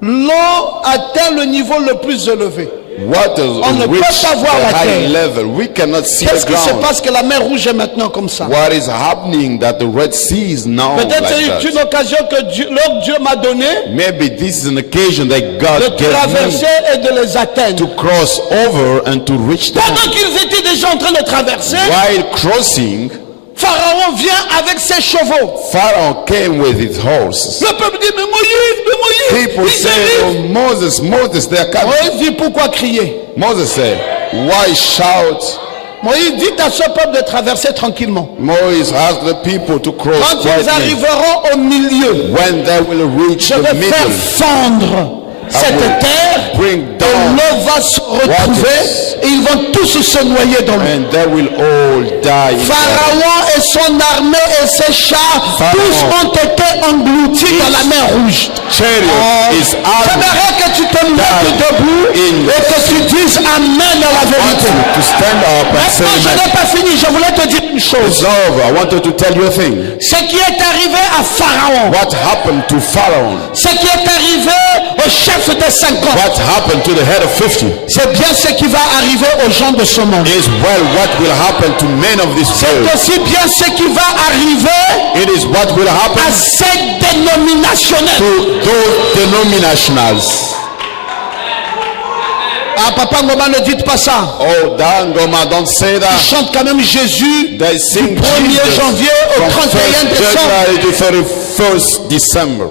l'eau atteint le niveau le plus élevé. waters On ne peut reach pas voir la a high terre. level. We cannot see Qu'est-ce the qui se ground. passe que la mer Rouge est maintenant comme ça? What is happening that the Red Sea is now Peut-être like c'est une that? occasion que Dieu m'a donnée Maybe this is an occasion that de God gave me traverser et de les atteindre. to cross over and to reach them. Pendant qu'ils étaient déjà en train de traverser, While crossing, Pharaon vient avec ses chevaux. Pharaoh came with his horses. Le peuple dit, mais Moïse, People ils say, arrivent. oh, Moses, they are coming. Moïse dit, pourquoi crier? Moses said, why shout? Moïse dit à ce peuple de traverser tranquillement. Moses asked the people to cross Quand ils quietly. arriveront au milieu, When they will reach je the vais faire middle, fondre cette terre bring et down l'eau va se retrouver et ils vont tous se noyer dans l'eau. and they will all die. in there. Pharaon et son armée et ses chars, Pharaon. tous ont été engloutis dans la mer Rouge. Chariot is armed. J'aimerais que tu te mettes debout et que tu dises Amen à la I want vérité. you to stand up and say Maintenant, je amen. n'ai pas fini, je voulais te dire une It's chose. over. I wanted to tell you a thing. Ce qui est arrivé à Pharaon, What happened to Pharaoh? ce qui est arrivé au chef des 50, What happened to the head of 50? c'est bien ce qui va arriver aux gens de ce monde. Is well what will happen to men of this C'est world. aussi bien ce qui va arriver It is what will happen à ces dénominationnels. to those denominationals. Ah, Papa Ngoma, ne dites pas ça. Oh, Dangoma, don't say Ils that. chantent quand même Jésus They sing 1er Jesus janvier au from 31 1st décembre. January to 31st December.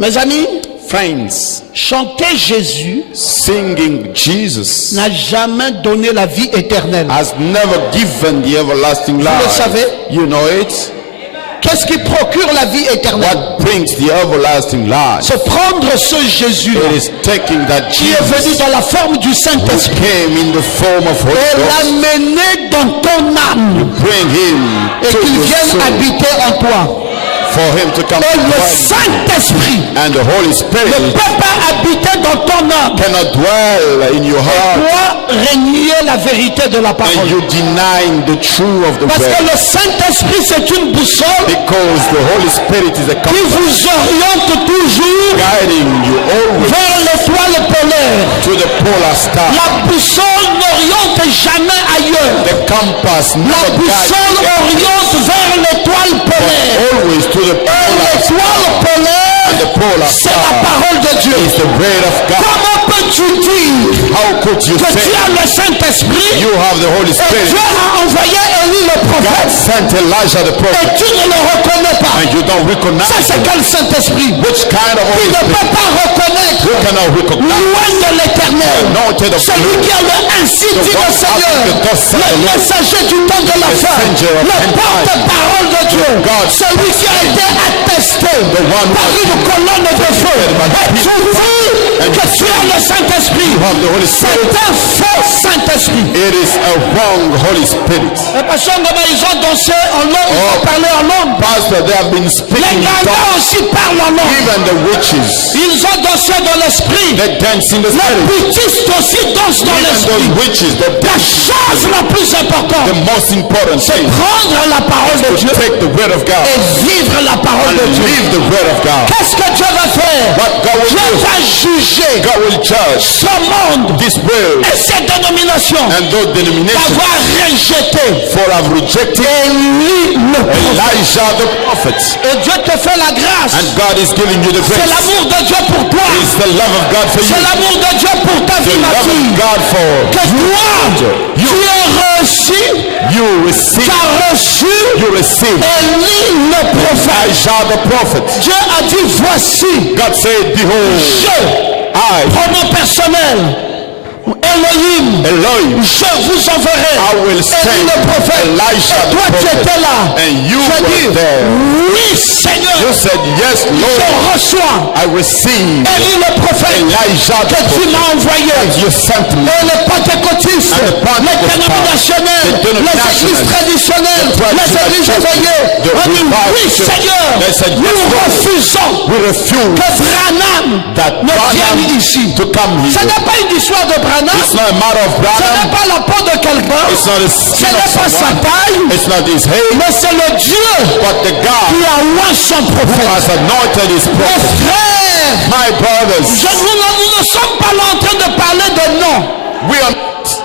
Mes amis, Friends, chanter Jésus singing Jesus n'a jamais donné la vie éternelle. has never given the everlasting life. le savez? You know it? Qu'est-ce qui procure la vie éternelle? What brings the everlasting life? C'est prendre ce Jésus It is taking that qui est venu Jesus dans la forme du who Saint-Esprit came in the form of Holy et Ghost, l'amener dans ton âme bring him et to qu'il your vienne soul, habiter en toi. for him to come Et to le dwell, Saint-Esprit and the Holy ne Spirit peut pas habiter dans ton âme. cannot dwell in your heart, Toi, renier la vérité de la and parole. you denying the truth of the Parce que word, le Saint-Esprit, c'est une boussole because the Holy Spirit is a qui compass vous oriente toujours guiding you always vers l'étoile polaire. to the polar star. La boussole n'oriente jamais ailleurs. The compass La never boussole guides, oriente vers l'étoile polaire. always to the Et polar star. l'étoile And polaire, the polar c'est la star parole de Dieu. is the word of God. Comment peux-tu dire How could you que tu say as le Saint-Esprit you have the Holy et Dieu Spirit? a envoyé Élie le God prophète sent Elijah the et prophet, tu ne le reconnais pas? and you don't Ça, recognize c'est him. quel Saint-Esprit? Which kind of Tu Holy ne Spirit? peux pas reconnaître You cannot recognize loin de l'éternel. anointed of Celui qui a le ainsi dit le Seigneur, le messager du temps de la fin, le porte-parole de Dieu, celui qui a été attesté par une colonne de feu. Et tu dis que tu as le Saint-Esprit. You have the Holy C'est Spirit. un faux Saint-Esprit. It is a wrong Holy Spirit. Et parce que ils ont dansé en langue, ils ont parlé en langue. Pastor, they have been Les speaking in Gandins tongues. aussi parlent en langue. Even the witches, Ils ont dansé dans l'esprit. they dance in the Les spirit. bouddhistes aussi dansent dans Even l'esprit. those witches, they La dance. chose la plus importante, The most important c'est thing prendre la parole de to Dieu take the word of God et vivre la parole de and Dieu. live the word of God. Qu'est-ce que Dieu va faire? What God will Dieu do, va juger God will judge ce monde this world et ses dénominations and those denominations d'avoir rejeté for have rejected Élie le prophète. Elijah the prophet. Et Dieu te fait la grâce. And God is giving you the C'est grace. l'amour de Dieu pour toi. It's the love of God for you. C'est l'amour de Dieu pour ta The vie, ma love fille. of God for Que toi, tu you. aies voici, receive Élie le prophète. Elijah the prophet. Dieu a dit voici. God said, behold, pronom personnel, Elohim, je vous enverrai. I will send Élie le prophète. Elijah Et toi the tu prophet. étais là. And you Tu as were dit there. oui Seigneur. You said, yes, Je Lord, reçois I receive Élie le prophète Elijah the que tu prophet. m'as envoyé. You sent me. Et les pentecôtistes, And the Pentecostal, les dénominationnels, the les églises denominationals, traditionnelles, the les églises éveillées, the on dit revived oui church. Seigneur, They said, yes, nous Lord. refusons We refuse que Branham that ne vienne Branham ici. to come Ce here. n'est pas une histoire de Branham, It's not a matter of ce n'est Branham. pas la peau de quelqu'un, It's not the ce skin n'est of pas sa someone. taille, It's not his hate, mais c'est le Dieu but the God qui a oint son who prophète. has anointed his Mes prophet. frères, My brothers, nous ne sommes pas là en train de parler de nom. we are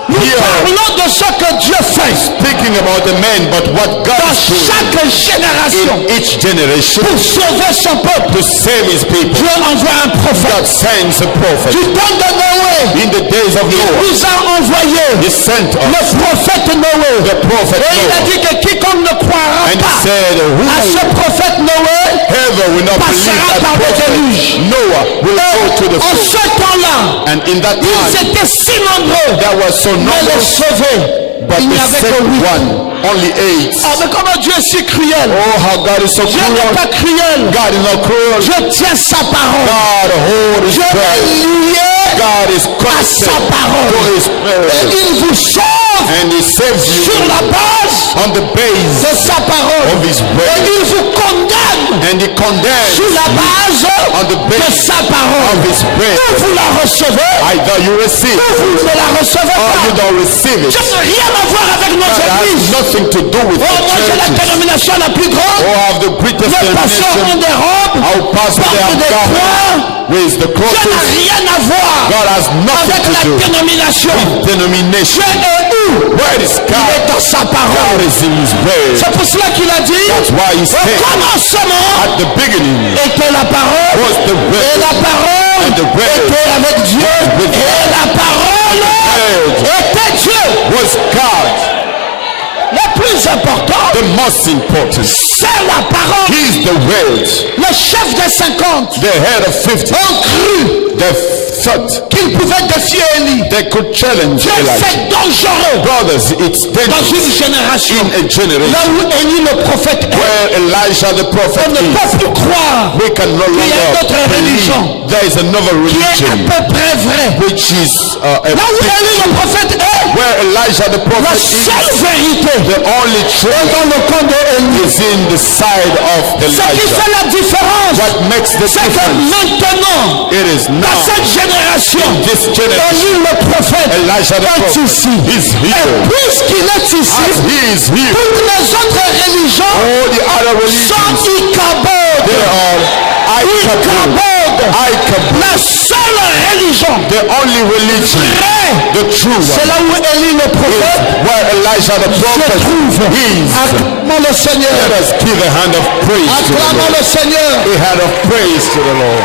Nous here parlons de ce que Dieu fait speaking about the men, but what God dans is doing chaque génération in each generation pour sauver son peuple. to save his people. Dieu envoie un prophète. God sends a prophet. Du temps de Noé, In the days of il Noah, nous a envoyé he sent le us prophète Noé. the prophet Et il a Noah. dit que quiconque ne croira And he pas said, à ce prophète Noé whoever will not believe passera that par le prophet déluge. Noah will go to the En flood. ce temps-là, And in that ils time, étaient si nombreux, there was so mais les numerous, sauvés, but il n'y the avait que second 8. one, only 8. Ah, mais comment Dieu est si cruel. Oh, how God is so Dieu n'est cruel. pas cruel. God is not cruel. Dieu tient sa parole. God hold his Dieu est word. lié God is à sa constant parole. to his Et word. il vous sauve And he saves you sur la base on the base de sa parole. of his Et word. il vous condamne And he condemns sur la base on the de base sa parole. of his word. Ou vous la recevez, Either you receive ou vous ne la recevez or you pas. don't receive it. Ça n'a rien à voir avec nos That has églises. nothing to do with Oh, the moi j'ai la churches. dénomination la plus grande. Or have the greatest Les pasteurs ont denomination. des robes, Our pastor they portent have des come croix. with the Dieu n'a crosses. rien à voir God has nothing avec to la do dénomination. with denomination. Dieu est où? Where is Il God? est dans sa God parole. is in his word. C'est pour cela qu'il a dit, That's why he au said commencement at the beginning était la parole, was the et word. la parole And the word était avec Dieu, with et la parole word était Dieu. was God. Le plus important, The most important. c'est la parole. He is the word. Le chef des 50 The head of 50. ont cru They thought qu'il pouvait défier Élie. they could challenge Dieu Elijah. c'est dangereux Brothers, it's dans dangerous une génération. in a Là generation où Élie le prophète est, where Elijah the prophet on ne is. peut plus croire We can no qu'il y a longer d'autres religions believe there is another qui est à religion peu près vrai. which is Là où Élie le prophète est, where Elijah the la prophet is. seule vérité The only est truth dans le camp de Élie. is in the side of Ce qui Elijah. fait la différence, What makes the c'est que difference? maintenant, It is dans now cette génération, this generation. Élie le prophète Elijah the est prophet ici. is Et here. puisqu'il est ici, As he is here, toutes les autres religions all the other sont religions icabod. they are Ichabod. Ichabod. La seule religion The only religion, vraie, the true c'est one, là où Élie le prophète where Elijah the se prophet trouve. is. Acclamons le Seigneur. Let us give a hand of praise to the Acclamons Lord. le Seigneur. A hand of praise to the Lord.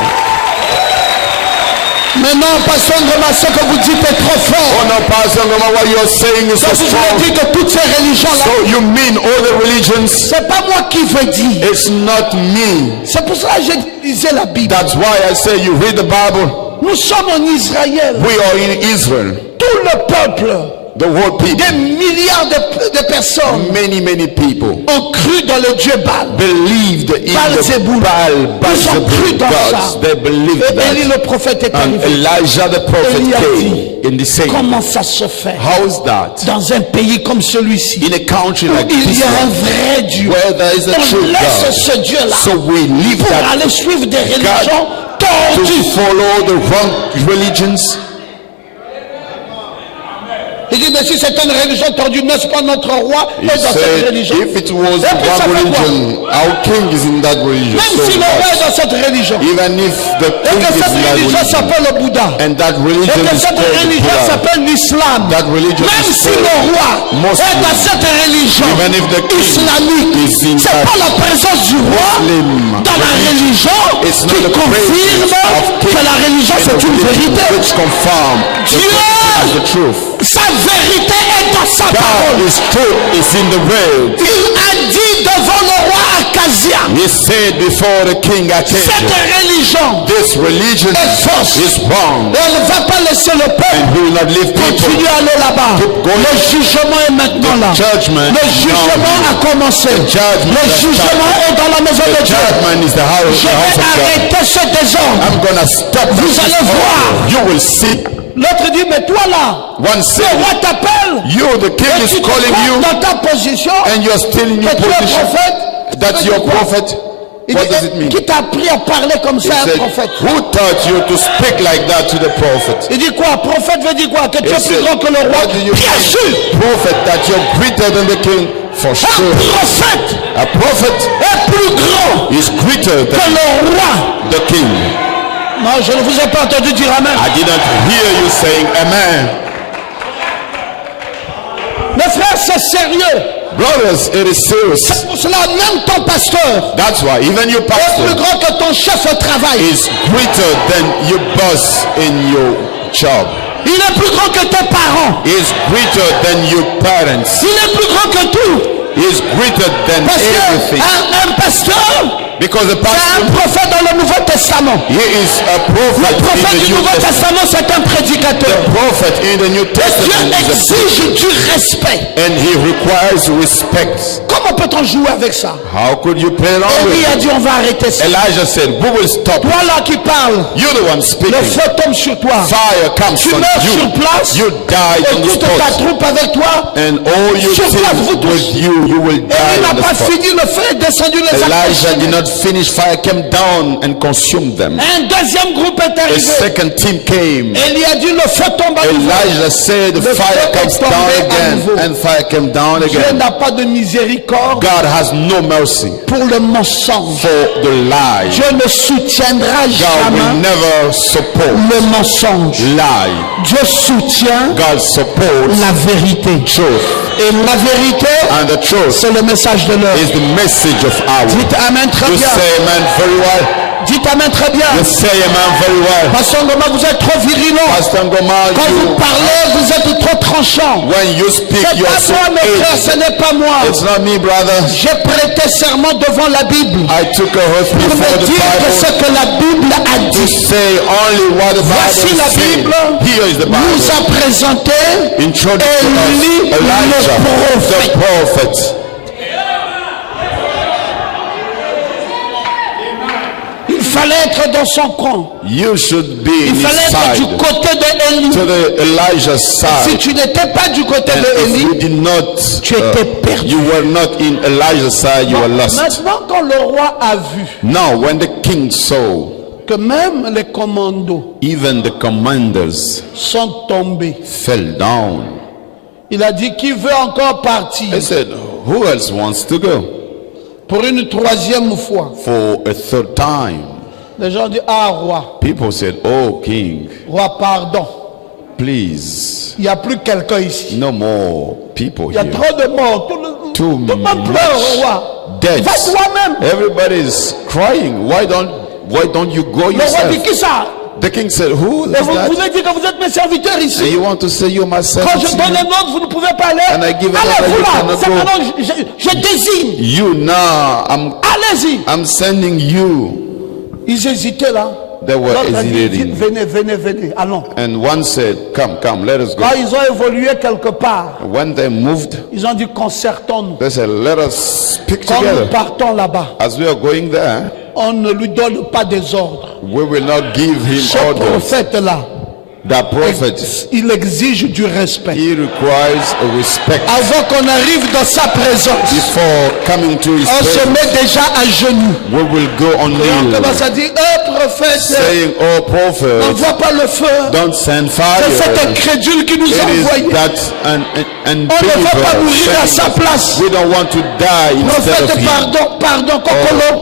Maintenant, Pasteur Ngoma, ce que vous dites est trop Oh fort. no, Pastor, no matter what you're saying is so Donc vous strong. voulez dire que toutes ces religions-là, So you mean all the religions? c'est pas moi qui veux dire. It's not me. C'est pour cela que j'ai lisé la Bible. That's why I say you read the Bible. Nous sommes en Israël. We are in Israel. Tout le peuple, The whole people, des milliards de personnes many people ont cru dans le Dieu Baal. believed in Baal-Zebul. the Ils ont cru Baal-Zebul dans ça. gods. They believed Et Élie that. le prophète est And arrivé. Elijah the prophet Élie a came dit, in the same. comment ça se fait How's that? dans un pays comme celui-ci In a country like il this y a un one, vrai Dieu, where there is a on true laisse God. ce Dieu-là So we leave pour that aller suivre des religions to tordues. follow the wrong religions. Il dit, mais si c'est une religion tordue, n'est-ce pas notre roi He est dans cette said, religion? if it was Et puis ça one fait quoi? religion, our king is in that religion. Même So si le roi what? est dans cette religion, Even if the et king que is cette in that religion religion, s'appelle le Bouddha, and that et religion que is cette called religion Buddha, s'appelle l'islam, that religion même is si le called roi Muslim, est dans cette religion even if the king islamique, is in c'est that pas la présence du roi Muslim dans la religion It's not qui the confirme presence of king que la religion in c'est the une religion vérité. which confirm the Dieu is the truth. Sa vérité est dans sa God parole. is truth is in the word. Il a dit devant le roi Akazia, He said before the king cette Acacia, religion this religion est fausse. is wrong. Et elle ne va pas laisser le peuple And he will not leave continuer people. à aller là-bas. Keep going. Le jugement est maintenant là. Judgment. Le jugement a commencé. judgment Le has jugement est dans la maison de Dieu. Judgment is the house, Je the house vais of God. arrêter ce désordre. I'm gonna stop. Vous this allez disorder. voir. You will see. L'autre dit, mais toi là, One le said, roi t'appelle. you, the king Et is tu te calling trouves you, dans ta position. and you're still in your Que tu es position. prophète. That's your prophet. Il What dit, does it mean? qui t'a appris à parler comme ça, He un said, prophète? who taught you to speak like that to the prophet? Il dit quoi? Prophète veut dire quoi? Que tu He es plus said, grand que le roi? what do you Bien mean? sûr! Prophet, that you're greater than the king, for Un sure. prophète A prophet est plus grand is greater que than le roi. the king. Non, je ne vous ai pas entendu dire amen. I didn't hear you saying amen. Mes frères, c'est sérieux. Brothers, it is serious. C'est pour cela, même ton pasteur That's why even your est plus pastor grand que ton chef au travail. is greater than your boss in your job. Il est plus grand que tes parents. He is greater than your parents. Il est plus grand que tout. He is greater than Parce everything. qu'un pasteur, Because the c'est un pastor, prophète dans le Nouveau Testament. he is a Le prophet prophète in the du New Nouveau Testament. Testament, c'est un prédicateur. The prophet in the New Dieu Testament is a exige du respect. and he requires respect. Comment peut-on jouer avec ça? How could you play along Élie a with dit on va arrêter ça. it? Elijah said, we will stop. Toi là qui parles, You're the one le speaking. feu tombe sur toi. Fire comes Tu from meurs sur you. place. You die on Et the toute ta spot. troupe avec toi. And all your Sur place, vous team tous. with you, you will die Élie n'a on the pas spot. fini, le feu est descendu les Elijah did actes. not finish. Fire came down and consumed them. Un deuxième groupe est A arrivé. second team came. Élie a dit le feu tombe à nouveau. Elijah said the Le fire feu comes est down tombé à again, nouveau. and fire came down Dieu again. n'a pas de miséricorde God has no mercy pour le mensonge. for the lie. Dieu ne soutiendra God will jamais never support le mensonge. lie. Dieu soutient God supports la vérité. truth. Et la vérité, And the truth c'est le message de l'heure. is the message of our. Dites Amen très You bien. say amen very well. Dites Amen très bien. You say amen very well. Pasteur Ngoma, vous êtes trop virulent. Pastor Ngoma, Quand vous you, parlez, vous êtes trop tranchant. when you speak, C'est you are pas so moi, mes frères, aged. ce n'est pas moi. It's not me, brother. J'ai prêté serment devant la Bible I took a oath pour before me the dire que ce Bible que la Bible a to dit say only what the Voici Bible la said. Bible Here is the nous Bible. a présenté Introduced Élie, to us Elijah, le prophète. the prophet. Il fallait être dans son camp. You should be Il in his fallait être du side, côté de Élie. to the Elijah's Si side. tu n'étais pas du côté And de if you Élie, did not, tu étais perdu. you were not in Elijah's side, you were lost. Maintenant, quand le roi a vu Now, when the king saw, que même les commandos even the commanders sont tombés, fell down, il a dit qui veut encore partir they said, who else wants to go? pour une troisième fois. For a third time, Les gens disent ah roi, people said, oh king, roi pardon. please, Il n'y a plus quelqu'un ici. no more people Il y a here. trop de morts. Tout Too le monde pleure, roi. Dead. Va toi-même. Everybody's crying. Why don't you go Le roi dit yourself? qui ça? The king said, who is Et vous that? voulez dire que vous êtes mes serviteurs And ici. you want to say you're my Quand je servant? donne un ordre, vous ne pouvez pas aller. And I give an Allez, order, vous you là. cannot C'est go. maintenant, je désigne. You now, Allez-y. I'm sending you. Ils hésitaient là. They were L'autre a dit, hesitating. venez, allons. And one said, come, let us go. Quand ils ont évolué quelque part, When they moved, ils ont dit concertons-nous. they said, let us speak Quand nous together. partons là-bas, As we are going there, on ne lui donne pas des ordres. we will not give him Ce orders. prophète-là, That prophet, il exige du respect. he requires a respect. Avant qu'on arrive dans sa présence, Before coming to his on se presence, met déjà à genoux. we will go on Et on kneel, commence à dire, prophète, saying, oh prophet, n'envoie pas le feu. don't send C'est fire. cet incrédule qui nous a It is envoyés. that an On ne veut pas mourir à sa place. We don't want to die instead of Prophète, him. pardon,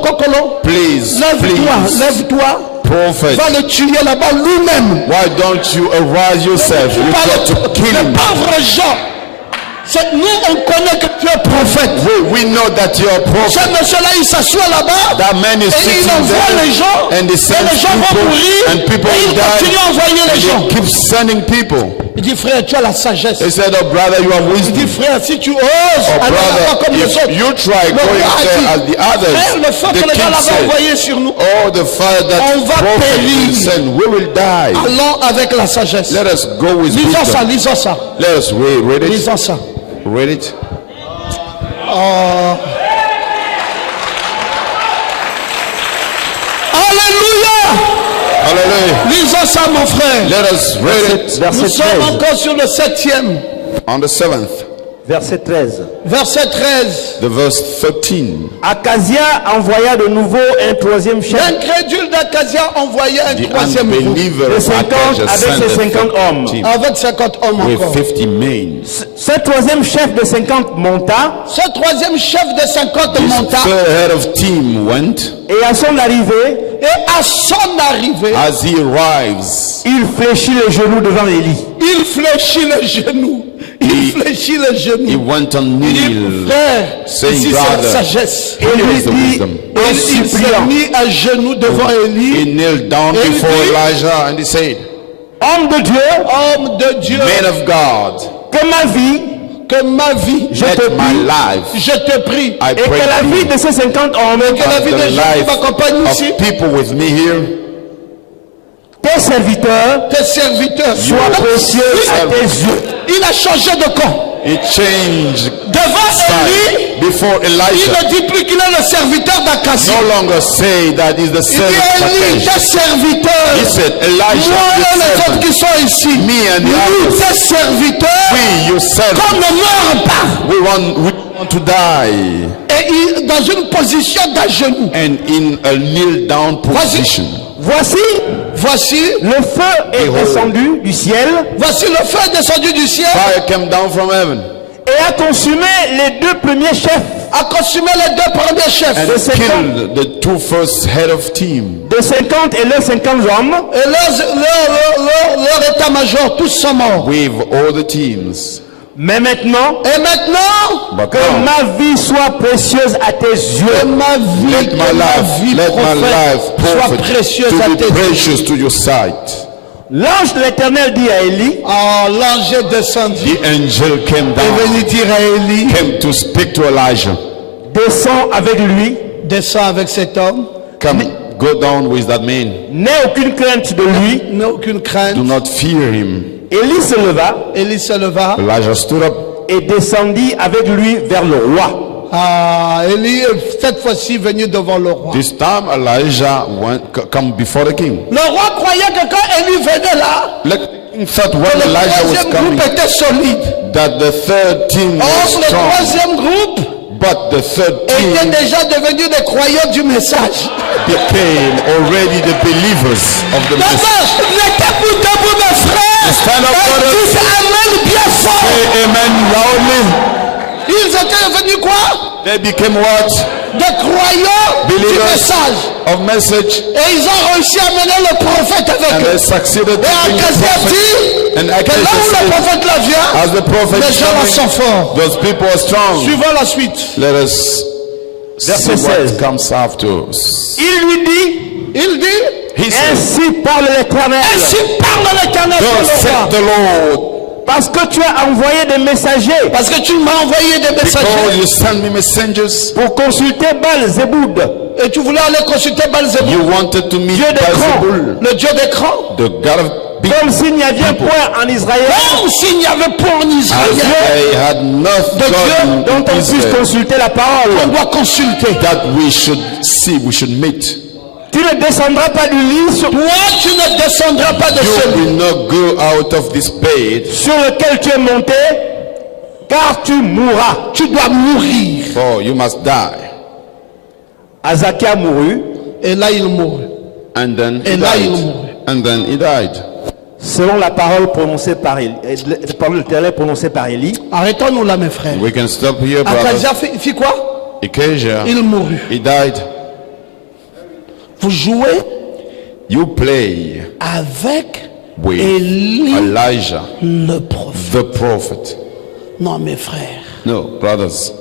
Kokolo. Please, Lève-toi. prophet, Va le tuer là-bas lui-même. why don't you arise yourself? You got to kill Les him. pauvres gens. Nous, on connaît que tu es prophète. We know that you're a prophet. Ce monsieur-là, il s'assoit là-bas. That man is Et il sitting envoie les there gens. and he Et sends les gens vont people mourir. and people Et il will continue à die envoyer les gens. and they keep sending people. Il dit frère, tu as la sagesse. He said, oh brother, you have Il wisdom. dit frère, si tu oses, Oh aller là-bas brother, comme les if autres. you try Le going roi a there dit, as the frère, le others, feu the que le gars king là-bas said, envoyé sur nous, oh, the fire that on va prophet périr. will send, we will die. Allons avec la sagesse. Let us go with Lisons ça, wisdom. lisons ça. Let us read it. Lisons ça. Read it. Alléluia. Hallelujah. Lisons ça, mon frère. Let us read it. Nous Verset sommes 13. encore sur le 7e. On the 7th, Verset 13. Verset 13. the verse 13. Acasia envoya de nouveau un troisième chef L'incrédule d'Acasia envoyait un The troisième groupe. unbeliever de of 50 Acacia avec sent ses a 50 hommes. team Avec 50 hommes with encore. 50 men. Ce troisième chef de 50 monta Ce troisième chef de 50 This monta. third head of team went. et à son arrivée, Et à son arrivée, As he arrives, il fléchit les genoux devant Élie. il fléchit le genou. Il fléchit le he genou. went on Il dit, kneel. frère, Saying, ici c'est la brother, sagesse. Et Here lui is the dit wisdom. en Il s'est suppliant, mis à genoux devant He Élie. knelt down Et il before dit, Elijah and he said, homme de Dieu, homme de Dieu, man of God, que ma vie que ma vie, Je te let my prie. life, je te prie, I et pray que la vie de ces 50 hommes, que la vie the des gens qui life m'accompagnent ici, of people with me here, tes serviteurs, tes serviteurs, soient précieux à tes yeux. il a changé de camp. he changed Devant Élie, side before il Elijah. ne dit plus qu'il est le serviteur d'Acacia. No longer say that he's the Il dit servant of Élie, Acacia. tes serviteurs, He said, Elijah, moi et your les autres servant, qui sont ici, me and the nous, others, tes serviteurs, we, your servant, qu'on ne meure pas. we want to die. Et il, dans une position d'agenoux. And in a kneel down position. Voici, Le feu est descendu du ciel voici le feu descendu du ciel, Fire came down from heaven et a consumé les deux premiers chefs a consumé les deux premiers chefs. and de 50, killed the two first head of team. de 50 et leurs 50 hommes. Et leur état-major, tous sont morts. With all the teams. Mais maintenant, Et maintenant, But que now, ma vie soit précieuse à tes que yeux. ma vie, let my life, soit prophet, précieuse à to tes be yeux. precious to your sight. L'ange de l'Éternel dit à Élie, Oh, l'ange est descendu The angel came est venu down, dire à Élie, came to speak to Elijah. descends avec lui, descends avec cet homme, Come, go down with that man. n'aie aucune crainte de lui. n'a aucune crainte. Do not fear him. Élie se leva Élie se leva. Elijah stood up et descendit avec lui vers le roi. Ah, Élie est cette fois-ci venu devant le roi. This time Elijah come before the king. Le roi croyait que quand Élie venait là, Let in fact when le Elijah was troisième coming, groupe était solide. that the third team Or, was le strong, troisième groupe but the third était team déjà devenu des croyants du message. became already the believers of the message. D'abord, mettez-vous debout, mes frères. Stand up, Et brothers. dites Amen bien fort. Say amen loudly. Ils étaient devenus quoi? They became what? Des croyants du Believers message. of message, Et ils ont réussi à mener le prophète avec and eux. they succeeded Et taking the Acacia prophet. dit And que là Acacia où le said, prophète là vient, as the prophet les is gens là sont coming, forts. those people are strong. Suivons la suite. Let us see Verset what 16. comes after us. Il lui dit, Il dit, He said, ainsi parle l'Éternel, ainsi parle l'Éternel pour thus le said roi. the Lord, parce que tu as envoyé des messagers Parce que tu m'as envoyé des because messagers you sent me messengers, pour consulter Baal-Zéboud, et tu voulais aller consulter Baal-Zébul, you wanted to meet Dieu d'écran. Beelzebul, le dieu d'écran, the God of big comme s'il n'y avait point en Israël comme s'il n'y avait pas en as Israël. they had not De Dieu gotten dont on puisse Israel, consulter la parole. On doit consulter. that we should see, we should meet. Tu ne descendras pas du lit sur Toi, tu ne descendras pas de You ce lit will not go out of this bed, lequel tu es monté, car tu mourras. Tu dois mourir. for you must die. Azakia mourut, Et là, il mourut. And then he Et là, il died. mourut. And then he died. selon la parole prononcée par Élie, la parole de l'Éternel prononcée par Élie. Arrêtons-nous là, mes frères. We can stop here, Acacia brothers. fit quoi? Acacia, Il mourut. he died. Vous jouez You play avec with Élie, Elijah, le prophète. the prophet. Non, mes frères. No, brothers.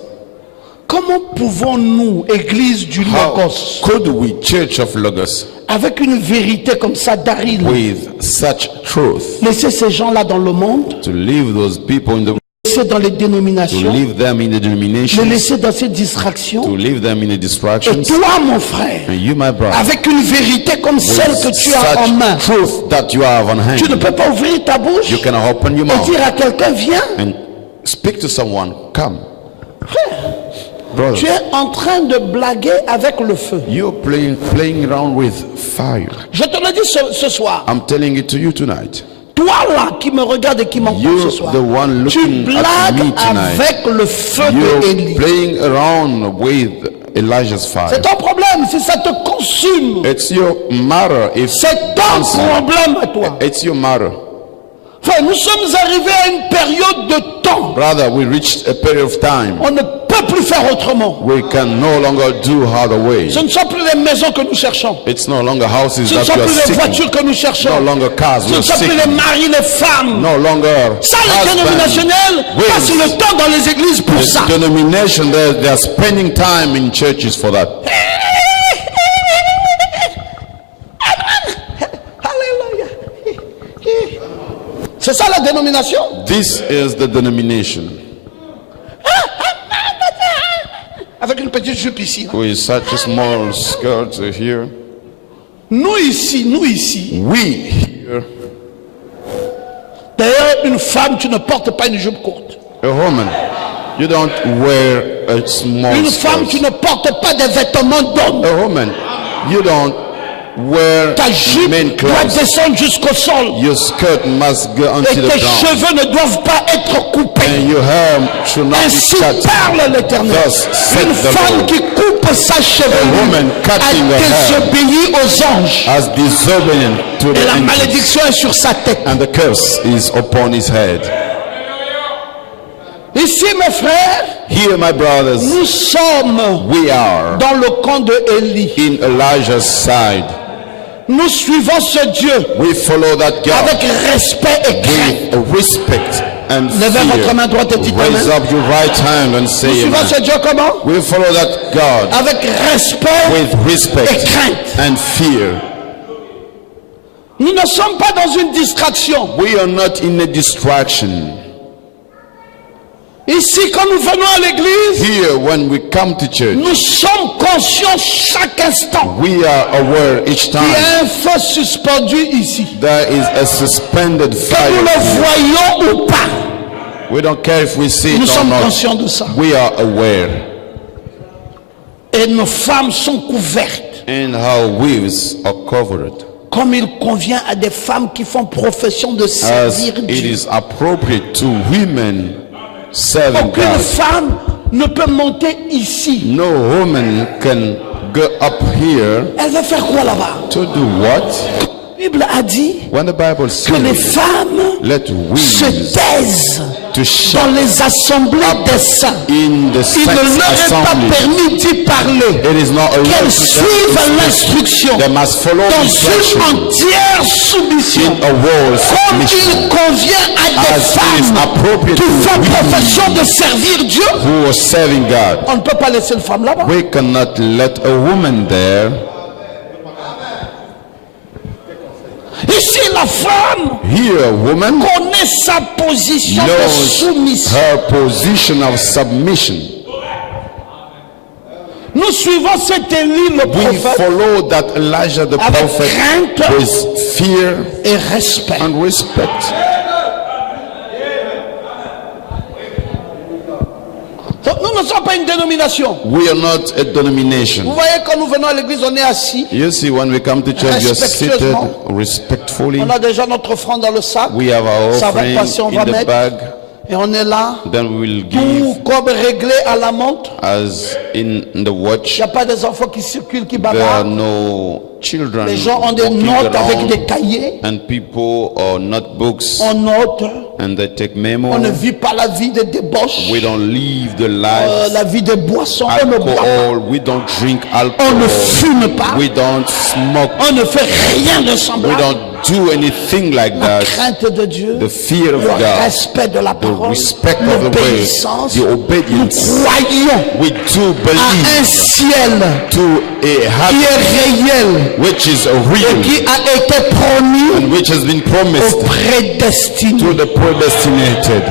Comment pouvons-nous, Église du How Logos, could we, Church of Logos, avec une vérité comme ça, Daryl, with such truth, laisser ces gens-là dans le monde, to leave those people in the laisser dans les to dénominations, leave them in the les denominations, laisser dans ces to distractions. leave them in the Et distractions, toi, mon frère, and you, my brother, avec une vérité comme celle que with tu as en main, such truth that you have on tu ne hand, peux pas ouvrir ta bouche you cannot open your et mouth dire à quelqu'un, viens. and speak to someone. Come, brother. Tu es en train de blaguer avec le feu. You're playing around with fire. Je te le dis ce soir. I'm telling it to you tonight. Toi là qui me regarde et qui m'entend You're ce soir, the one tu looking at blagues me tonight. avec le feu de You're Élie. playing around with Elijah's fire. C'est ton problème si ça te consume. It's your matter. If C'est ton problème à toi. it's your matter. Frère, nous sommes arrivés à une période de temps. Brother, we reached a period of time. On ne peut plus faire autrement. We can no longer do other way. Ce ne sont plus les maisons que nous cherchons. It's no longer houses Ce ne that sont you are plus les seeking. voitures que nous No cherchons. longer cars Ce we ne are sont plus les seeking. maris, les femmes. No longer Ça, les husbands, dénominationnels passent wives. le temps dans les églises pour ça. The denomination, they are spending time in churches for that. Alléluia. C'est ça la dénomination. This is the denomination Avec une petite jupe ici. with such a small skirt here. Nous ici. We here, D'ailleurs, une femme, tu ne portes pas une jupe courte. a woman, you don't wear a small Une femme, tu skirt. ne portes pas des vêtements d'homme. A woman, you don't wear Ta jupe men doit clothes. descendre jusqu'au sol. Your skirt must go Et onto the tes ground. cheveux ne doivent pas être coupés. And your hair should not Ainsi be cut. parle l'Éternel. Thus said Une the femme Lord. qui coupe sa chevelure woman cutting a her hair désobéi aux anges. As disobedient to Et the la angels. malédiction est sur sa tête. And the curse is upon his head. Ici, mes frères, Here, my brothers, nous sommes we are dans le camp de Élie. in Elijah's side. Nous suivons ce Dieu We follow that God avec respect et crainte. with respect and Levez votre fear. main droite et dites Raise amen. up your right hand and Nous say suivons amen. ce Dieu comment? We follow that God Avec respect with et respect crainte. and fear. Nous ne sommes pas dans une distraction. We are not in a distraction. Ici, quand nous venons à l'église, Here, when we come to church, nous sommes conscients chaque instant we are aware each qu'il y time a un feu suspendu ici. there is a suspended Que nous fire. le voyons ou pas, We don't care if we see nous it or sommes not. conscients de ça. We are aware. Et nos femmes sont couvertes, And our wives are covered. comme il convient à des femmes qui font profession de As servir it Dieu. is appropriate to women serving Aucune God. femme ne peut monter ici. No woman can go up here Elle va faire quoi là-bas? to do what? La Bible a dit When the Bible que les says, femmes let se women taisent to dans shout les assemblées des saints. in the Il ne saints' leur est pas assembly. permis d'y parler. It is not allowed Qu'elles to suivent them. l'instruction They must follow dans instruction une entière soumission. in a whole Comme submission. il convient à des As it is femmes appropriate qui to font women profession de servir Dieu. who are serving God. On ne peut pas laisser une femme là-bas. We cannot let a woman there. Ici, la femme Here, a woman connaît sa position de knows soumission. her position of submission. Nous suivons cet Élie, le We prophète, follow that Elijah the avec prophet crainte with fear et respect. and respect. Donc, nous ne sommes pas une dénomination. We are not a Vous denomination. voyez, quand nous venons à l'église, on est assis. You see, when we come to church, you're seated Respectueusement. respectfully. On a déjà notre offrande dans le sac. We have our Ça va offering passer, on va in the mettre. bag. Et on est là. Then we will Tout give comme réglé à la montre. as in the Il watch. n'y a pas des enfants qui circulent, qui There are bavardent. no children Les gens ont des walking notes avec around, des cahiers. and people or notebooks, On note. and they take memo. On ne vit pas la vie de débauche. We don't live the life La vie de boisson. On ne boit pas. alcohol. We don't drink On ne alcohol. fume pas. We don't smoke. On ne fait rien de We semblable. don't do anything like La that, crainte de Dieu, the fear of le God, respect de la the parole, respect of the word, l'obéissance, the nous obedience, croyons we do à un believe ciel to a qui heaven est réel which is et real qui a été promis and which has been promised aux prédestinés. to the predestinated.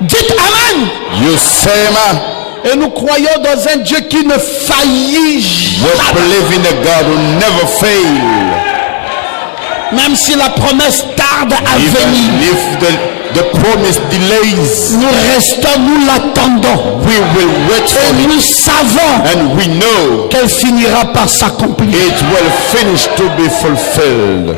Dites Amen. You say, man, Et nous croyons dans un Dieu qui ne faillit we jamais. believe in a God who never fail. Même si la promesse tarde à Even venir, if the promise delays, nous restons, nous l'attendons. we will wait for Et it, nous savons and we know qu'elle finira par s'accomplir. it will finish to be fulfilled.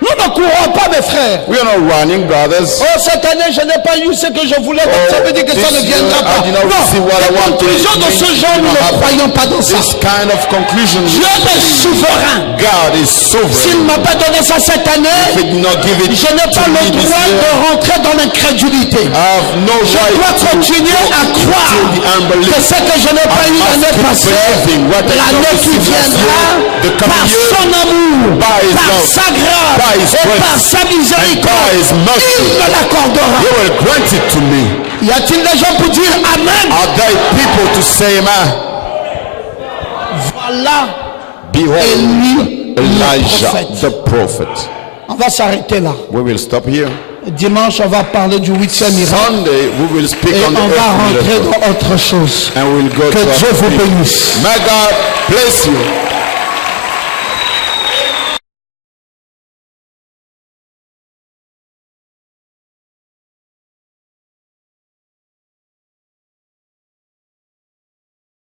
Nous ne courons pas, mes frères. We are not running, brothers. Oh, cette année, je n'ai pas eu ce que je voulais. Donc ça veut dire que ça ne This viendra year, pas. I did not receive what I Les wanted. conclusions de ce genre, nous ne croyons pas dans ça. This kind of conclusion. Dieu est souverain. God is S'il ne sovereign. m'a pas donné ça cette If année, he did not give it je n'ai to pas me le this droit year, de rentrer dans l'incrédulité. I have no Je right dois to continuer à croire to the unbelief. que ce que je n'ai pas eu l'année passée, l'année qui viendra, par son amour, by his par love, sa grâce by his et grace, par sa and miséricorde, by his mercy, il me l'accordera. he will grant it to me. Y a-t-il des gens pour dire Amen? Are there people to say, man, Voilà behold, Élie, le Elijah, prophète. the prophet. On va s'arrêter là. We will stop here. Dimanche, on va parler du 8e miracle Sunday, we will speak et on the on va earth rentrer miracle. dans autre chose. And we'll go Que to Dieu our vous people. bénisse. May God bless you.